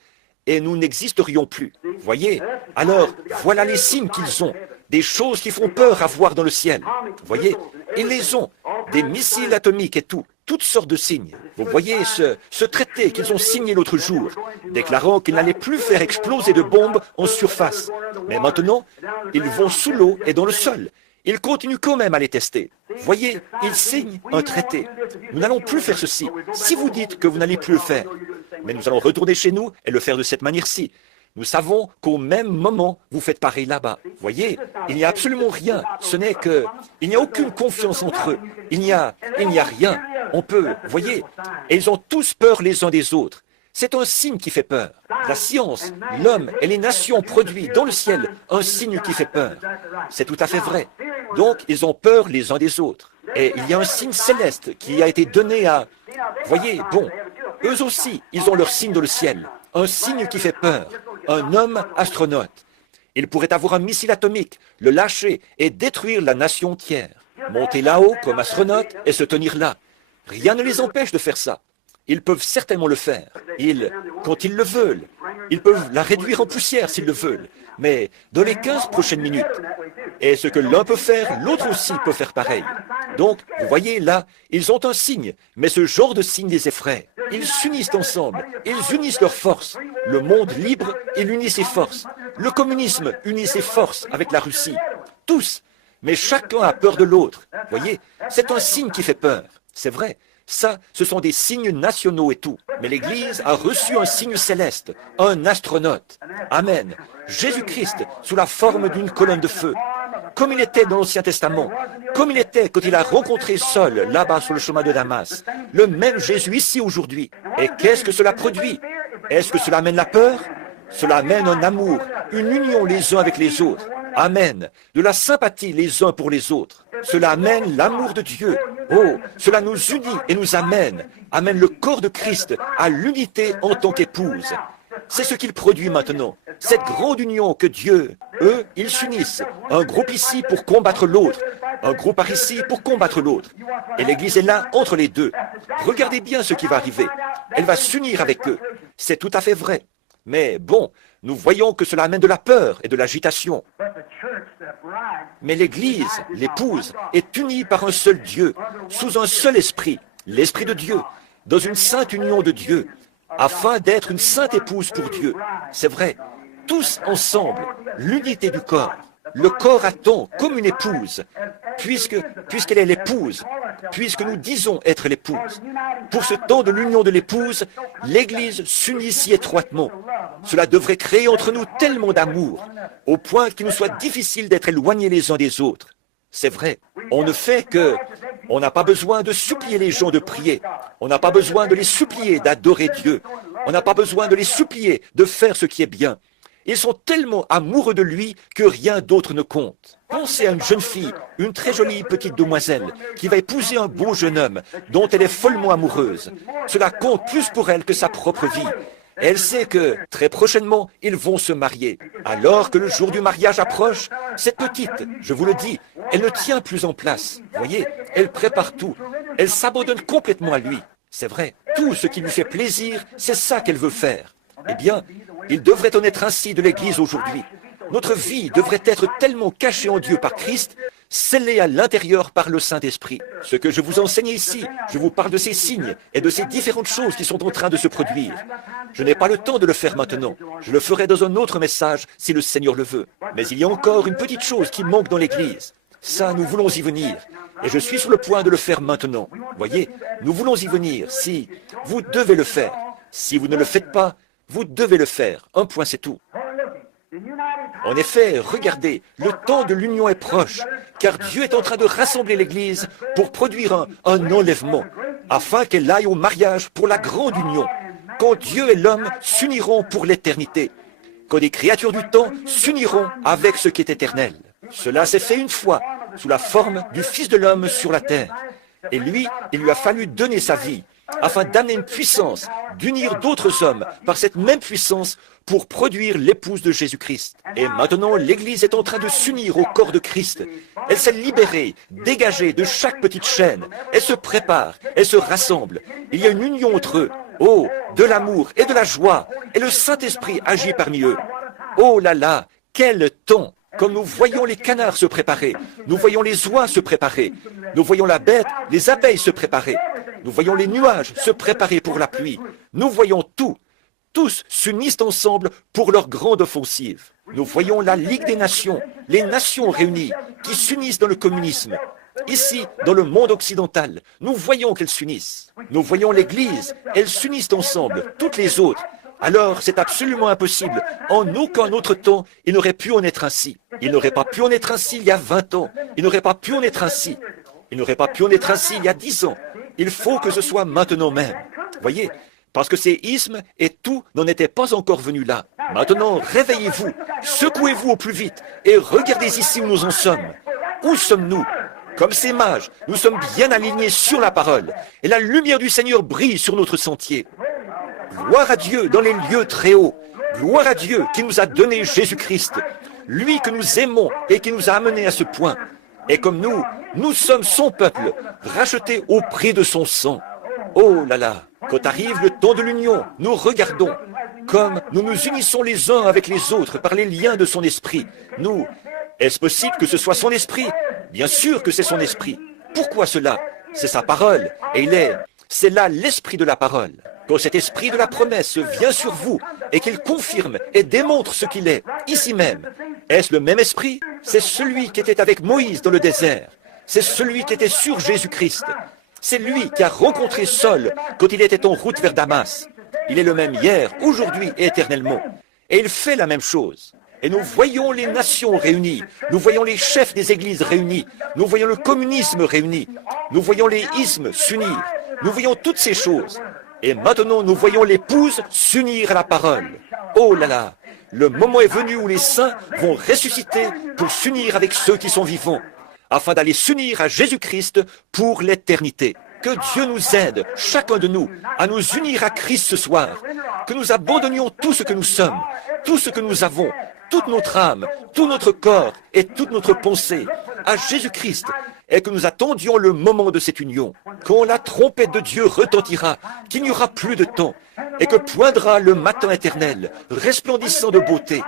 Et nous n'existerions plus. Voyez? Alors, voilà les signes qu'ils ont. Des choses qui font peur à voir dans le ciel. Voyez? Ils les ont. Des missiles atomiques et tout. Toutes sortes de signes. Vous voyez ce traité qu'ils ont signé l'autre jour, déclarant qu'ils n'allaient plus faire exploser de bombes en surface. Mais maintenant, ils vont sous l'eau et dans le sol. Ils continuent quand même à les tester. Voyez, ils signent un traité. Nous n'allons plus faire ceci, si vous dites que vous n'allez plus le faire. Mais nous allons retourner chez nous et le faire de cette manière-ci. Nous savons qu'au même moment, vous faites pareil là-bas. Voyez, il n'y a absolument rien. Ce n'est que... Il n'y a aucune confiance entre eux. Il n'y a rien. On peut... Voyez, et ils ont tous peur les uns des autres. C'est un signe qui fait peur. La science, l'homme et les nations produisent dans le ciel un signe qui fait peur. C'est tout à fait vrai. Donc, ils ont peur les uns des autres. Et il y a un signe céleste qui a été donné à... Voyez, bon, eux aussi, ils ont leur signe dans le ciel. Un signe qui fait peur. Un homme astronaute. Il pourrait avoir un missile atomique, le lâcher et détruire la nation entière. Monter là-haut comme astronaute et se tenir là. Rien ne les empêche de faire ça. Ils peuvent certainement le faire. Quand ils le veulent, ils peuvent la réduire en poussière s'ils le veulent. Mais dans les 15 prochaines minutes, et ce que l'un peut faire, l'autre aussi peut faire pareil. Donc, vous voyez là, ils ont un signe, mais ce genre de signe les effraie. Ils s'unissent ensemble, ils unissent leurs forces. Le monde libre, il unit ses forces. Le communisme unit ses forces avec la Russie. Tous. Mais chacun a peur de l'autre. Voyez, c'est un signe qui fait peur. C'est vrai. Ça, ce sont des signes nationaux et tout. Mais l'Église a reçu un signe céleste, un astronaute. Amen. Jésus-Christ, sous la forme d'une colonne de feu. Comme il était dans l'Ancien Testament, comme il était quand il a rencontré Saul, là-bas sur le chemin de Damas. Le même Jésus ici aujourd'hui. Et qu'est-ce que cela produit? Est-ce que cela amène la peur? Cela amène un amour, une union les uns avec les autres. Amen. De la sympathie les uns pour les autres. Cela amène l'amour de Dieu. Oh, cela nous unit et nous amène le corps de Christ à l'unité en tant qu'épouse. C'est ce qu'il produit maintenant. Cette grande union que Dieu, eux, ils s'unissent. Un groupe ici pour combattre l'autre. Un groupe par ici pour combattre l'autre. Et l'Église est là entre les deux. Regardez bien ce qui va arriver. Elle va s'unir avec eux. C'est tout à fait vrai. Mais bon, nous voyons que cela amène de la peur et de l'agitation. Mais l'Église, l'épouse, est unie par un seul Dieu, sous un seul esprit, l'Esprit de Dieu, dans une sainte union de Dieu. afin d'être une sainte épouse pour Dieu. C'est vrai, tous ensemble, l'unité du corps. Le corps attend comme une épouse, puisqu'elle est l'épouse, puisque nous disons être l'épouse. Pour ce temps de l'union de l'épouse, l'Église s'unit si étroitement. Cela devrait créer entre nous tellement d'amour, au point qu'il nous soit difficile d'être éloignés les uns des autres. C'est vrai, on ne fait que... On n'a pas besoin de supplier les gens de prier. On n'a pas besoin de les supplier d'adorer Dieu. On n'a pas besoin de les supplier de faire ce qui est bien. Ils sont tellement amoureux de lui que rien d'autre ne compte. Pensez à une jeune fille, une très jolie petite demoiselle, qui va épouser un beau jeune homme dont elle est follement amoureuse. Cela compte plus pour elle que sa propre vie. Elle sait que, très prochainement, ils vont se marier. Alors que le jour du mariage approche, cette petite, je vous le dis, elle ne tient plus en place. Voyez, elle prépare tout. Elle s'abandonne complètement à lui. C'est vrai, tout ce qui lui fait plaisir, c'est ça qu'elle veut faire. Eh bien, il devrait en être ainsi de l'Église aujourd'hui. Notre vie devrait être tellement cachée en Dieu par Christ, scellée à l'intérieur par le Saint-Esprit. Ce que je vous enseigne ici, je vous parle de ces signes et de ces différentes choses qui sont en train de se produire. Je n'ai pas le temps de le faire maintenant. Je le ferai dans un autre message si le Seigneur le veut. Mais il y a encore une petite chose qui manque dans l'Église. Ça, nous voulons y venir. Et je suis sur le point de le faire maintenant. Voyez, nous voulons y venir. Si vous devez le faire. Si vous ne le faites pas, vous devez le faire. Un point, c'est tout. En effet, regardez, le temps de l'union est proche, car Dieu est en train de rassembler l'Église pour produire un enlèvement, afin qu'elle aille au mariage pour la grande union, quand Dieu et l'homme s'uniront pour l'éternité, quand les créatures du temps s'uniront avec ce qui est éternel. Cela s'est fait une fois, sous la forme du Fils de l'homme sur la terre. Et lui, il lui a fallu donner sa vie, afin d'amener une puissance, d'unir d'autres hommes par cette même puissance pour produire l'épouse de Jésus-Christ. Et maintenant, l'Église est en train de s'unir au corps de Christ. Elle s'est libérée, dégagée de chaque petite chaîne. Elle se prépare, elle se rassemble. Il y a une union entre eux. Oh, de l'amour et de la joie. Et le Saint-Esprit agit parmi eux. Oh là là, quel temps! Comme nous voyons les canards se préparer, nous voyons les oies se préparer, nous voyons la bête, les abeilles se préparer, nous voyons les nuages se préparer pour la pluie, nous voyons tout. Tous s'unissent ensemble pour leur grande offensive. Nous voyons la Ligue des Nations, les nations réunies, qui s'unissent dans le communisme. Ici, dans le monde occidental, nous voyons qu'elles s'unissent. Nous voyons l'Église, elles s'unissent ensemble, toutes les autres. Alors, c'est absolument impossible. En aucun autre temps, il n'aurait pu en être ainsi. Il n'aurait pas pu en être ainsi il y a 20 ans. Il n'aurait pas pu en être ainsi. Il n'aurait pas pu en être ainsi il y a 10 ans. Il faut que ce soit maintenant même. Voyez, parce que ces ismes et tout n'en étaient pas encore venus là. Maintenant, réveillez-vous, secouez-vous au plus vite et regardez ici où nous en sommes. Où sommes-nous? Comme ces mages, nous sommes bien alignés sur la parole et la lumière du Seigneur brille sur notre sentier. Gloire à Dieu dans les lieux très hauts. Gloire à Dieu qui nous a donné Jésus-Christ, lui que nous aimons et qui nous a amenés à ce point. Et comme nous sommes son peuple, racheté au prix de son sang. Oh là là, quand arrive le temps de l'union, nous regardons comme nous nous unissons les uns avec les autres par les liens de son esprit. Est-ce possible que ce soit son esprit? Bien sûr que c'est son esprit. Pourquoi cela? C'est sa parole, et c'est là l'esprit de la parole. Quand cet esprit de la promesse vient sur vous et qu'il confirme et démontre ce qu'il est, ici même, est-ce le même esprit? C'est celui qui était avec Moïse dans le désert. C'est celui qui était sur Jésus-Christ. C'est lui qui a rencontré Saul quand il était en route vers Damas. Il est le même hier, aujourd'hui et éternellement. Et il fait la même chose. Et nous voyons les nations réunies, nous voyons les chefs des églises réunis, nous voyons le communisme réuni, nous voyons les ismes s'unir, nous voyons toutes ces choses. Et maintenant, nous voyons l'épouse s'unir à la parole. Oh là là, le moment est venu où les saints vont ressusciter pour s'unir avec ceux qui sont vivants, afin d'aller s'unir à Jésus-Christ pour l'éternité. Que Dieu nous aide, chacun de nous, à nous unir à Christ ce soir. Que nous abandonnions tout ce que nous sommes, tout ce que nous avons, toute notre âme, tout notre corps et toute notre pensée à Jésus-Christ, et que nous attendions le moment de cette union, quand la trompette de Dieu retentira, qu'il n'y aura plus de temps, et que poindra le matin éternel, resplendissant de beauté,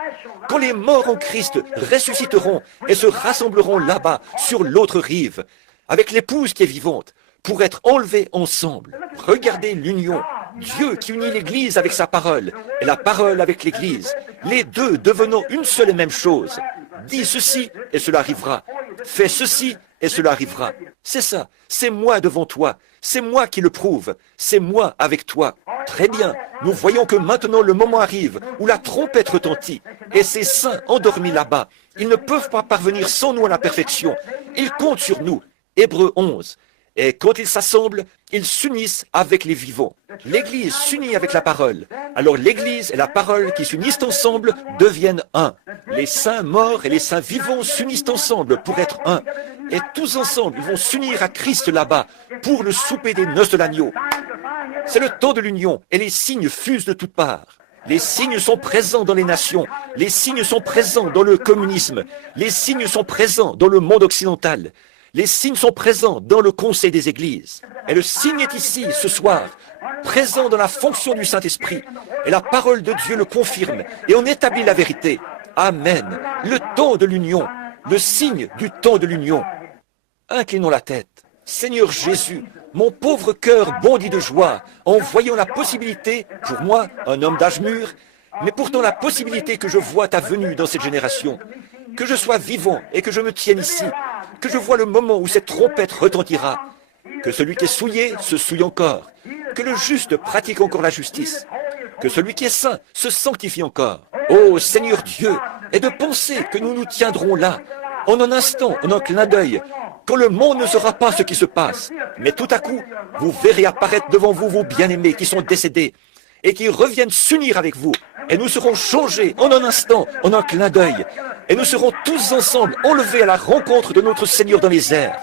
quand les morts en Christ ressusciteront et se rassembleront là-bas, sur l'autre rive, avec l'épouse qui est vivante, pour être enlevés ensemble. Regardez l'union, Dieu qui unit l'Église avec sa parole et la parole avec l'Église. Les deux devenant une seule et même chose. Dis ceci et cela arrivera. Fais ceci et cela arrivera. C'est ça. C'est moi devant toi. C'est moi qui le prouve. C'est moi avec toi. Très bien. Nous voyons que maintenant le moment arrive où la trompette retentit. Et ces saints endormis là-bas, ils ne peuvent pas parvenir sans nous à la perfection. Ils comptent sur nous. Hébreux 11. Et quand ils s'assemblent, ils s'unissent avec les vivants. L'Église s'unit avec la parole. Alors l'Église et la parole qui s'unissent ensemble deviennent un. Les saints morts et les saints vivants s'unissent ensemble pour être un. Et tous ensemble, ils vont s'unir à Christ là-bas pour le souper des noces de l'agneau. C'est le temps de l'union et les signes fusent de toutes parts. Les signes sont présents dans les nations. Les signes sont présents dans le communisme. Les signes sont présents dans le monde occidental. Les signes sont présents dans le conseil des églises. Et le signe est ici, ce soir, présent dans la fonction du Saint-Esprit. Et la parole de Dieu le confirme. Et on établit la vérité. Amen. Le temps de l'union. Le signe du temps de l'union. Inclinons la tête. Seigneur Jésus, mon pauvre cœur bondit de joie en voyant la possibilité, pour moi, un homme d'âge mûr, mais pourtant la possibilité que je vois ta venue dans cette génération. Que je sois vivant et que je me tienne ici. Que je vois le moment où cette trompette retentira. Que celui qui est souillé se souille encore. Que le juste pratique encore la justice. Que celui qui est saint se sanctifie encore. Ô Seigneur Dieu, et de penser que nous nous tiendrons là, en un instant, en un clin d'œil, quand le monde ne saura pas ce qui se passe. Mais tout à coup, vous verrez apparaître devant vous vos bien-aimés qui sont décédés et qui reviennent s'unir avec vous. Et nous serons changés en un instant, en un clin d'œil. Et nous serons tous ensemble enlevés à la rencontre de notre Seigneur dans les airs.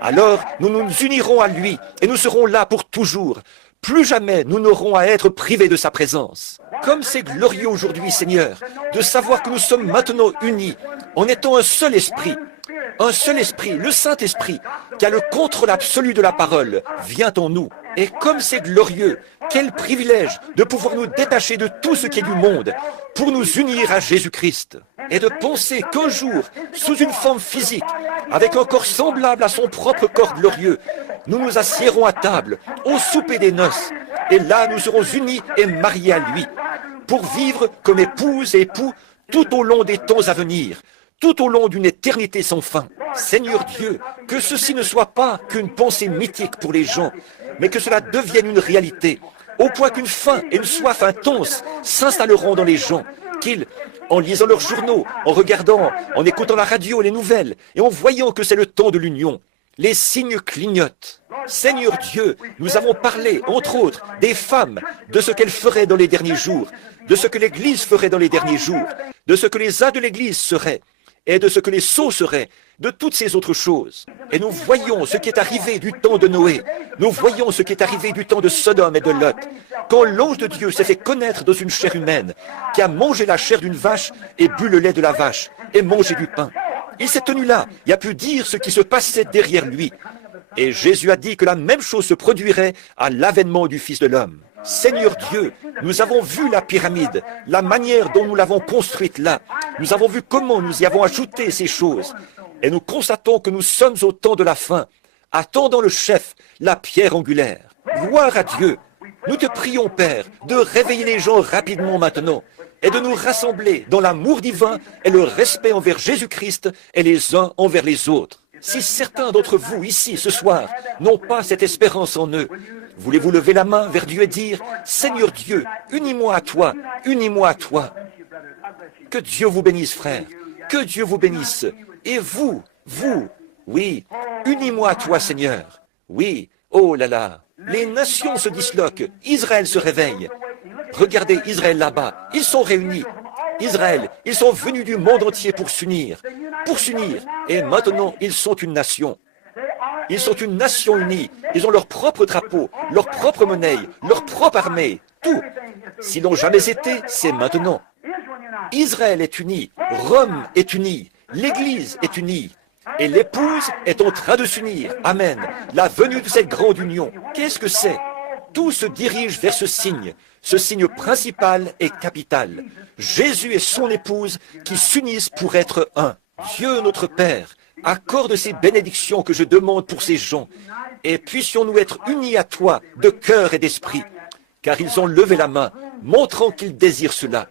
Alors, nous nous unirons à lui et nous serons là pour toujours. Plus jamais nous n'aurons à être privés de sa présence. Comme c'est glorieux aujourd'hui, Seigneur, de savoir que nous sommes maintenant unis en étant un seul esprit. Un seul esprit, le Saint-Esprit, qui a le contrôle absolu de la parole, vient en nous. Et comme c'est glorieux, quel privilège de pouvoir nous détacher de tout ce qui est du monde pour nous unir à Jésus-Christ. Et de penser qu'un jour, sous une forme physique, avec un corps semblable à son propre corps glorieux, nous nous assiérons à table, au souper des noces. Et là, nous serons unis et mariés à lui, pour vivre comme épouse et époux tout au long des temps à venir, tout au long d'une éternité sans fin. Seigneur Dieu, que ceci ne soit pas qu'une pensée mythique pour les gens, mais que cela devienne une réalité, au point qu'une faim et une soif intense s'installeront dans les gens, qu'ils, en lisant leurs journaux, en regardant, en écoutant la radio, les nouvelles, et en voyant que c'est le temps de l'union, les signes clignotent. Seigneur Dieu, nous avons parlé, entre autres, des femmes, de ce qu'elles feraient dans les derniers jours, de ce que l'Église ferait dans les derniers jours, de ce que les ânes de l'Église seraient, et de ce que les sceaux seraient, de toutes ces autres choses. Et nous voyons ce qui est arrivé du temps de Noé. Nous voyons ce qui est arrivé du temps de Sodome et de Lot. Quand l'ange de Dieu s'est fait connaître dans une chair humaine, qui a mangé la chair d'une vache et bu le lait de la vache, et mangé du pain. Il s'est tenu là et a pu dire ce qui se passait derrière lui. Et Jésus a dit que la même chose se produirait à l'avènement du Fils de l'homme. Seigneur Dieu, nous avons vu la pyramide, la manière dont nous l'avons construite là. Nous avons vu comment nous y avons ajouté ces choses. Et nous constatons que nous sommes au temps de la fin, attendant le chef, la pierre angulaire. Gloire à Dieu. Nous te prions, Père, de réveiller les gens rapidement maintenant et de nous rassembler dans l'amour divin et le respect envers Jésus-Christ et les uns envers les autres. Si certains d'entre vous, ici, ce soir, n'ont pas cette espérance en eux, voulez-vous lever la main vers Dieu et dire, « Seigneur Dieu, unis-moi à toi, unis-moi à toi. » Que Dieu vous bénisse, frère. Que Dieu vous bénisse. Et vous, oui, unis-moi à toi, Seigneur. Oui, oh là là. Les nations se disloquent. Israël se réveille. Regardez Israël là-bas. Ils sont réunis. Israël, ils sont venus du monde entier pour s'unir. Pour s'unir. Et maintenant, ils sont une nation. Ils sont une nation unie. Ils ont leur propre drapeau, leur propre monnaie, leur propre armée. Tout. S'ils n'ont jamais été, c'est maintenant. Israël est uni. Rome est unie. L'Église est unie. Et l'épouse est en train de s'unir. Amen. La venue de cette grande union. Qu'est-ce que c'est? Tout se dirige vers ce signe principal et capital. Jésus et son épouse qui s'unissent pour être un. Dieu notre Père, accorde ces bénédictions que je demande pour ces gens, et puissions-nous être unis à toi de cœur et d'esprit. car ils ont levé la main, montrant qu'ils désirent cela.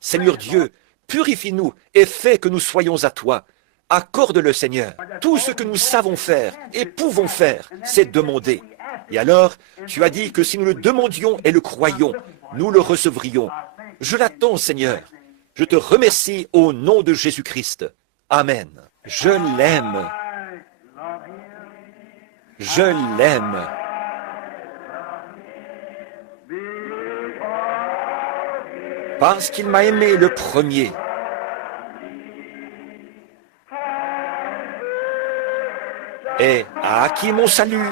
Seigneur Dieu, purifie-nous et fais que nous soyons à toi. Accorde-le, Seigneur. Tout ce que nous savons faire et pouvons faire, c'est demander. Et alors, tu as dit que si nous le demandions et le croyions, nous le recevrions. Je l'attends, Seigneur. Je te remercie au nom de Jésus-Christ. Amen. Je l'aime. Je l'aime. Parce qu'il m'a aimé le premier. Et a acquis mon salut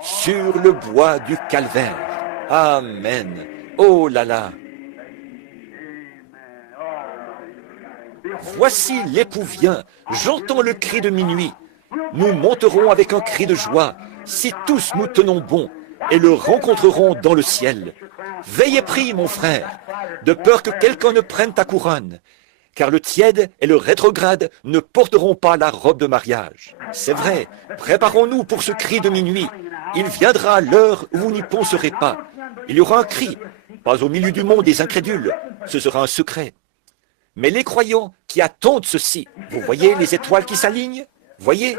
sur le bois du calvaire. Amen. Oh là là. Voici l'époux vient, j'entends le cri de minuit. Nous monterons avec un cri de joie, si tous nous tenons bon, et le rencontrerons dans le ciel. Veillez pris, mon frère, de peur que quelqu'un ne prenne ta couronne, car le tiède et le rétrograde ne porteront pas la robe de mariage. C'est vrai, préparons-nous pour ce cri de minuit. Il viendra l'heure où vous n'y penserez pas. Il y aura un cri, pas au milieu du monde des incrédules, ce sera un secret. Mais les croyants qui attendent ceci, vous voyez les étoiles qui s'alignent? Voyez,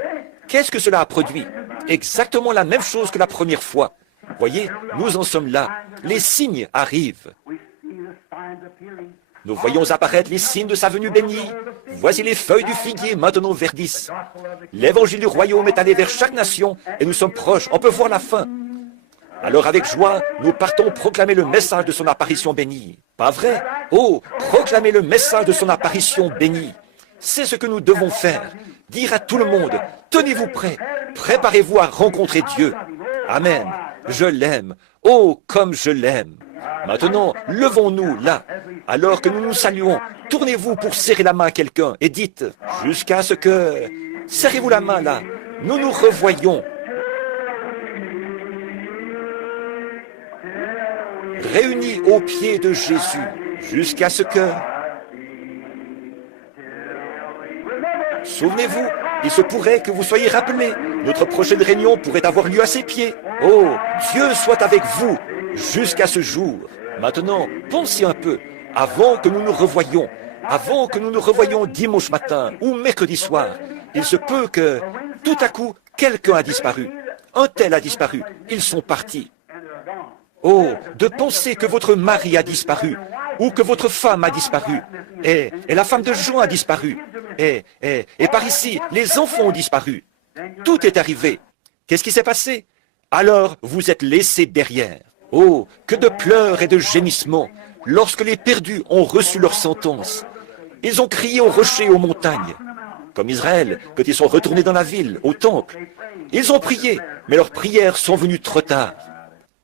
qu'est-ce que cela a produit? Exactement la même chose que la première fois. Voyez, nous en sommes là. Les signes arrivent. Nous voyons apparaître les signes de sa venue bénie. Voici les feuilles du figuier maintenant verdissent. L'évangile du royaume est allé vers chaque nation et nous sommes proches. On peut voir la fin. Alors avec joie, nous partons proclamer le message de son apparition bénie. Pas vrai? Oh, proclamer le message de son apparition bénie. C'est ce que nous devons faire. Dire à tout le monde, tenez-vous prêts, préparez-vous à rencontrer Dieu. Amen. Je l'aime. Oh, comme je l'aime. Maintenant, levons-nous là. Alors que nous nous saluons, tournez-vous pour serrer la main à quelqu'un et dites, jusqu'à ce que... Serrez-vous la main là. Nous nous revoyons. Réunis aux pieds de Jésus, jusqu'à ce que... Souvenez-vous, il se pourrait que vous soyez rappelés. Notre prochaine réunion pourrait avoir lieu à ses pieds. Oh, Dieu soit avec vous jusqu'à ce jour. Maintenant, pensez un peu, avant que nous nous revoyions, dimanche matin ou mercredi soir, il se peut que, tout à coup, quelqu'un a disparu. Un tel a disparu. Ils sont partis. Oh, de penser que votre mari a disparu, ou que votre femme a disparu, et la femme de Jean a disparu, et par ici, les enfants ont disparu. Tout est arrivé. Qu'est-ce qui s'est passé? Alors, vous êtes laissés derrière. Oh, que de pleurs et de gémissements lorsque les perdus ont reçu leur sentence. Ils ont crié aux rochers et aux montagnes, comme Israël, quand ils sont retournés dans la ville, au temple. Ils ont prié, mais leurs prières sont venues trop tard.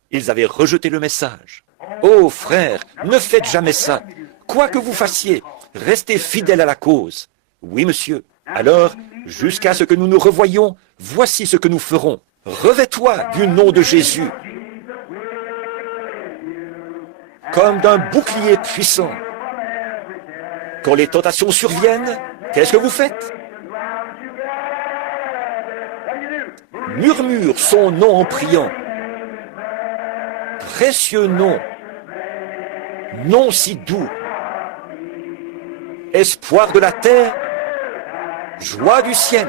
Ils avaient rejeté le message. Oh, frères, ne faites jamais ça. Quoi que vous fassiez, restez fidèles à la cause. Oui, monsieur. Alors, jusqu'à ce que nous nous revoyions, voici ce que nous ferons. Revêt-toi du nom de Jésus, comme d'un bouclier puissant. Quand les tentations surviennent, qu'est-ce que vous faites? Murmure son nom en priant. Précieux nom, nom si doux, espoir de la terre, joie du ciel.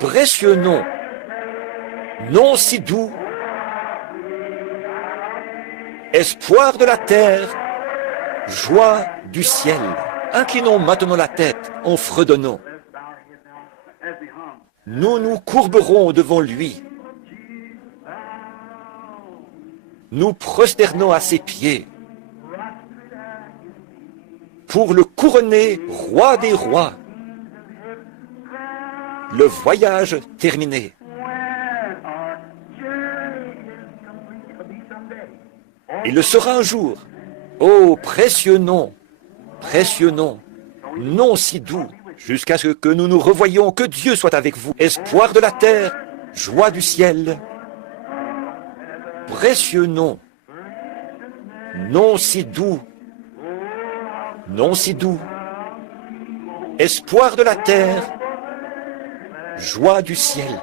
Précieux nom, nom si doux, espoir de la terre, joie du ciel. Inclinons maintenant la tête en fredonnant. Nous nous courberons devant lui. Nous prosternons à ses pieds pour le couronner roi des rois. Le voyage terminé. Il le sera un jour. Oh, précieux nom, nom si doux, jusqu'à ce que nous nous revoyions, que Dieu soit avec vous. Espoir de la terre, joie du ciel. Précieux nom, nom si doux, espoir de la terre, joie du ciel.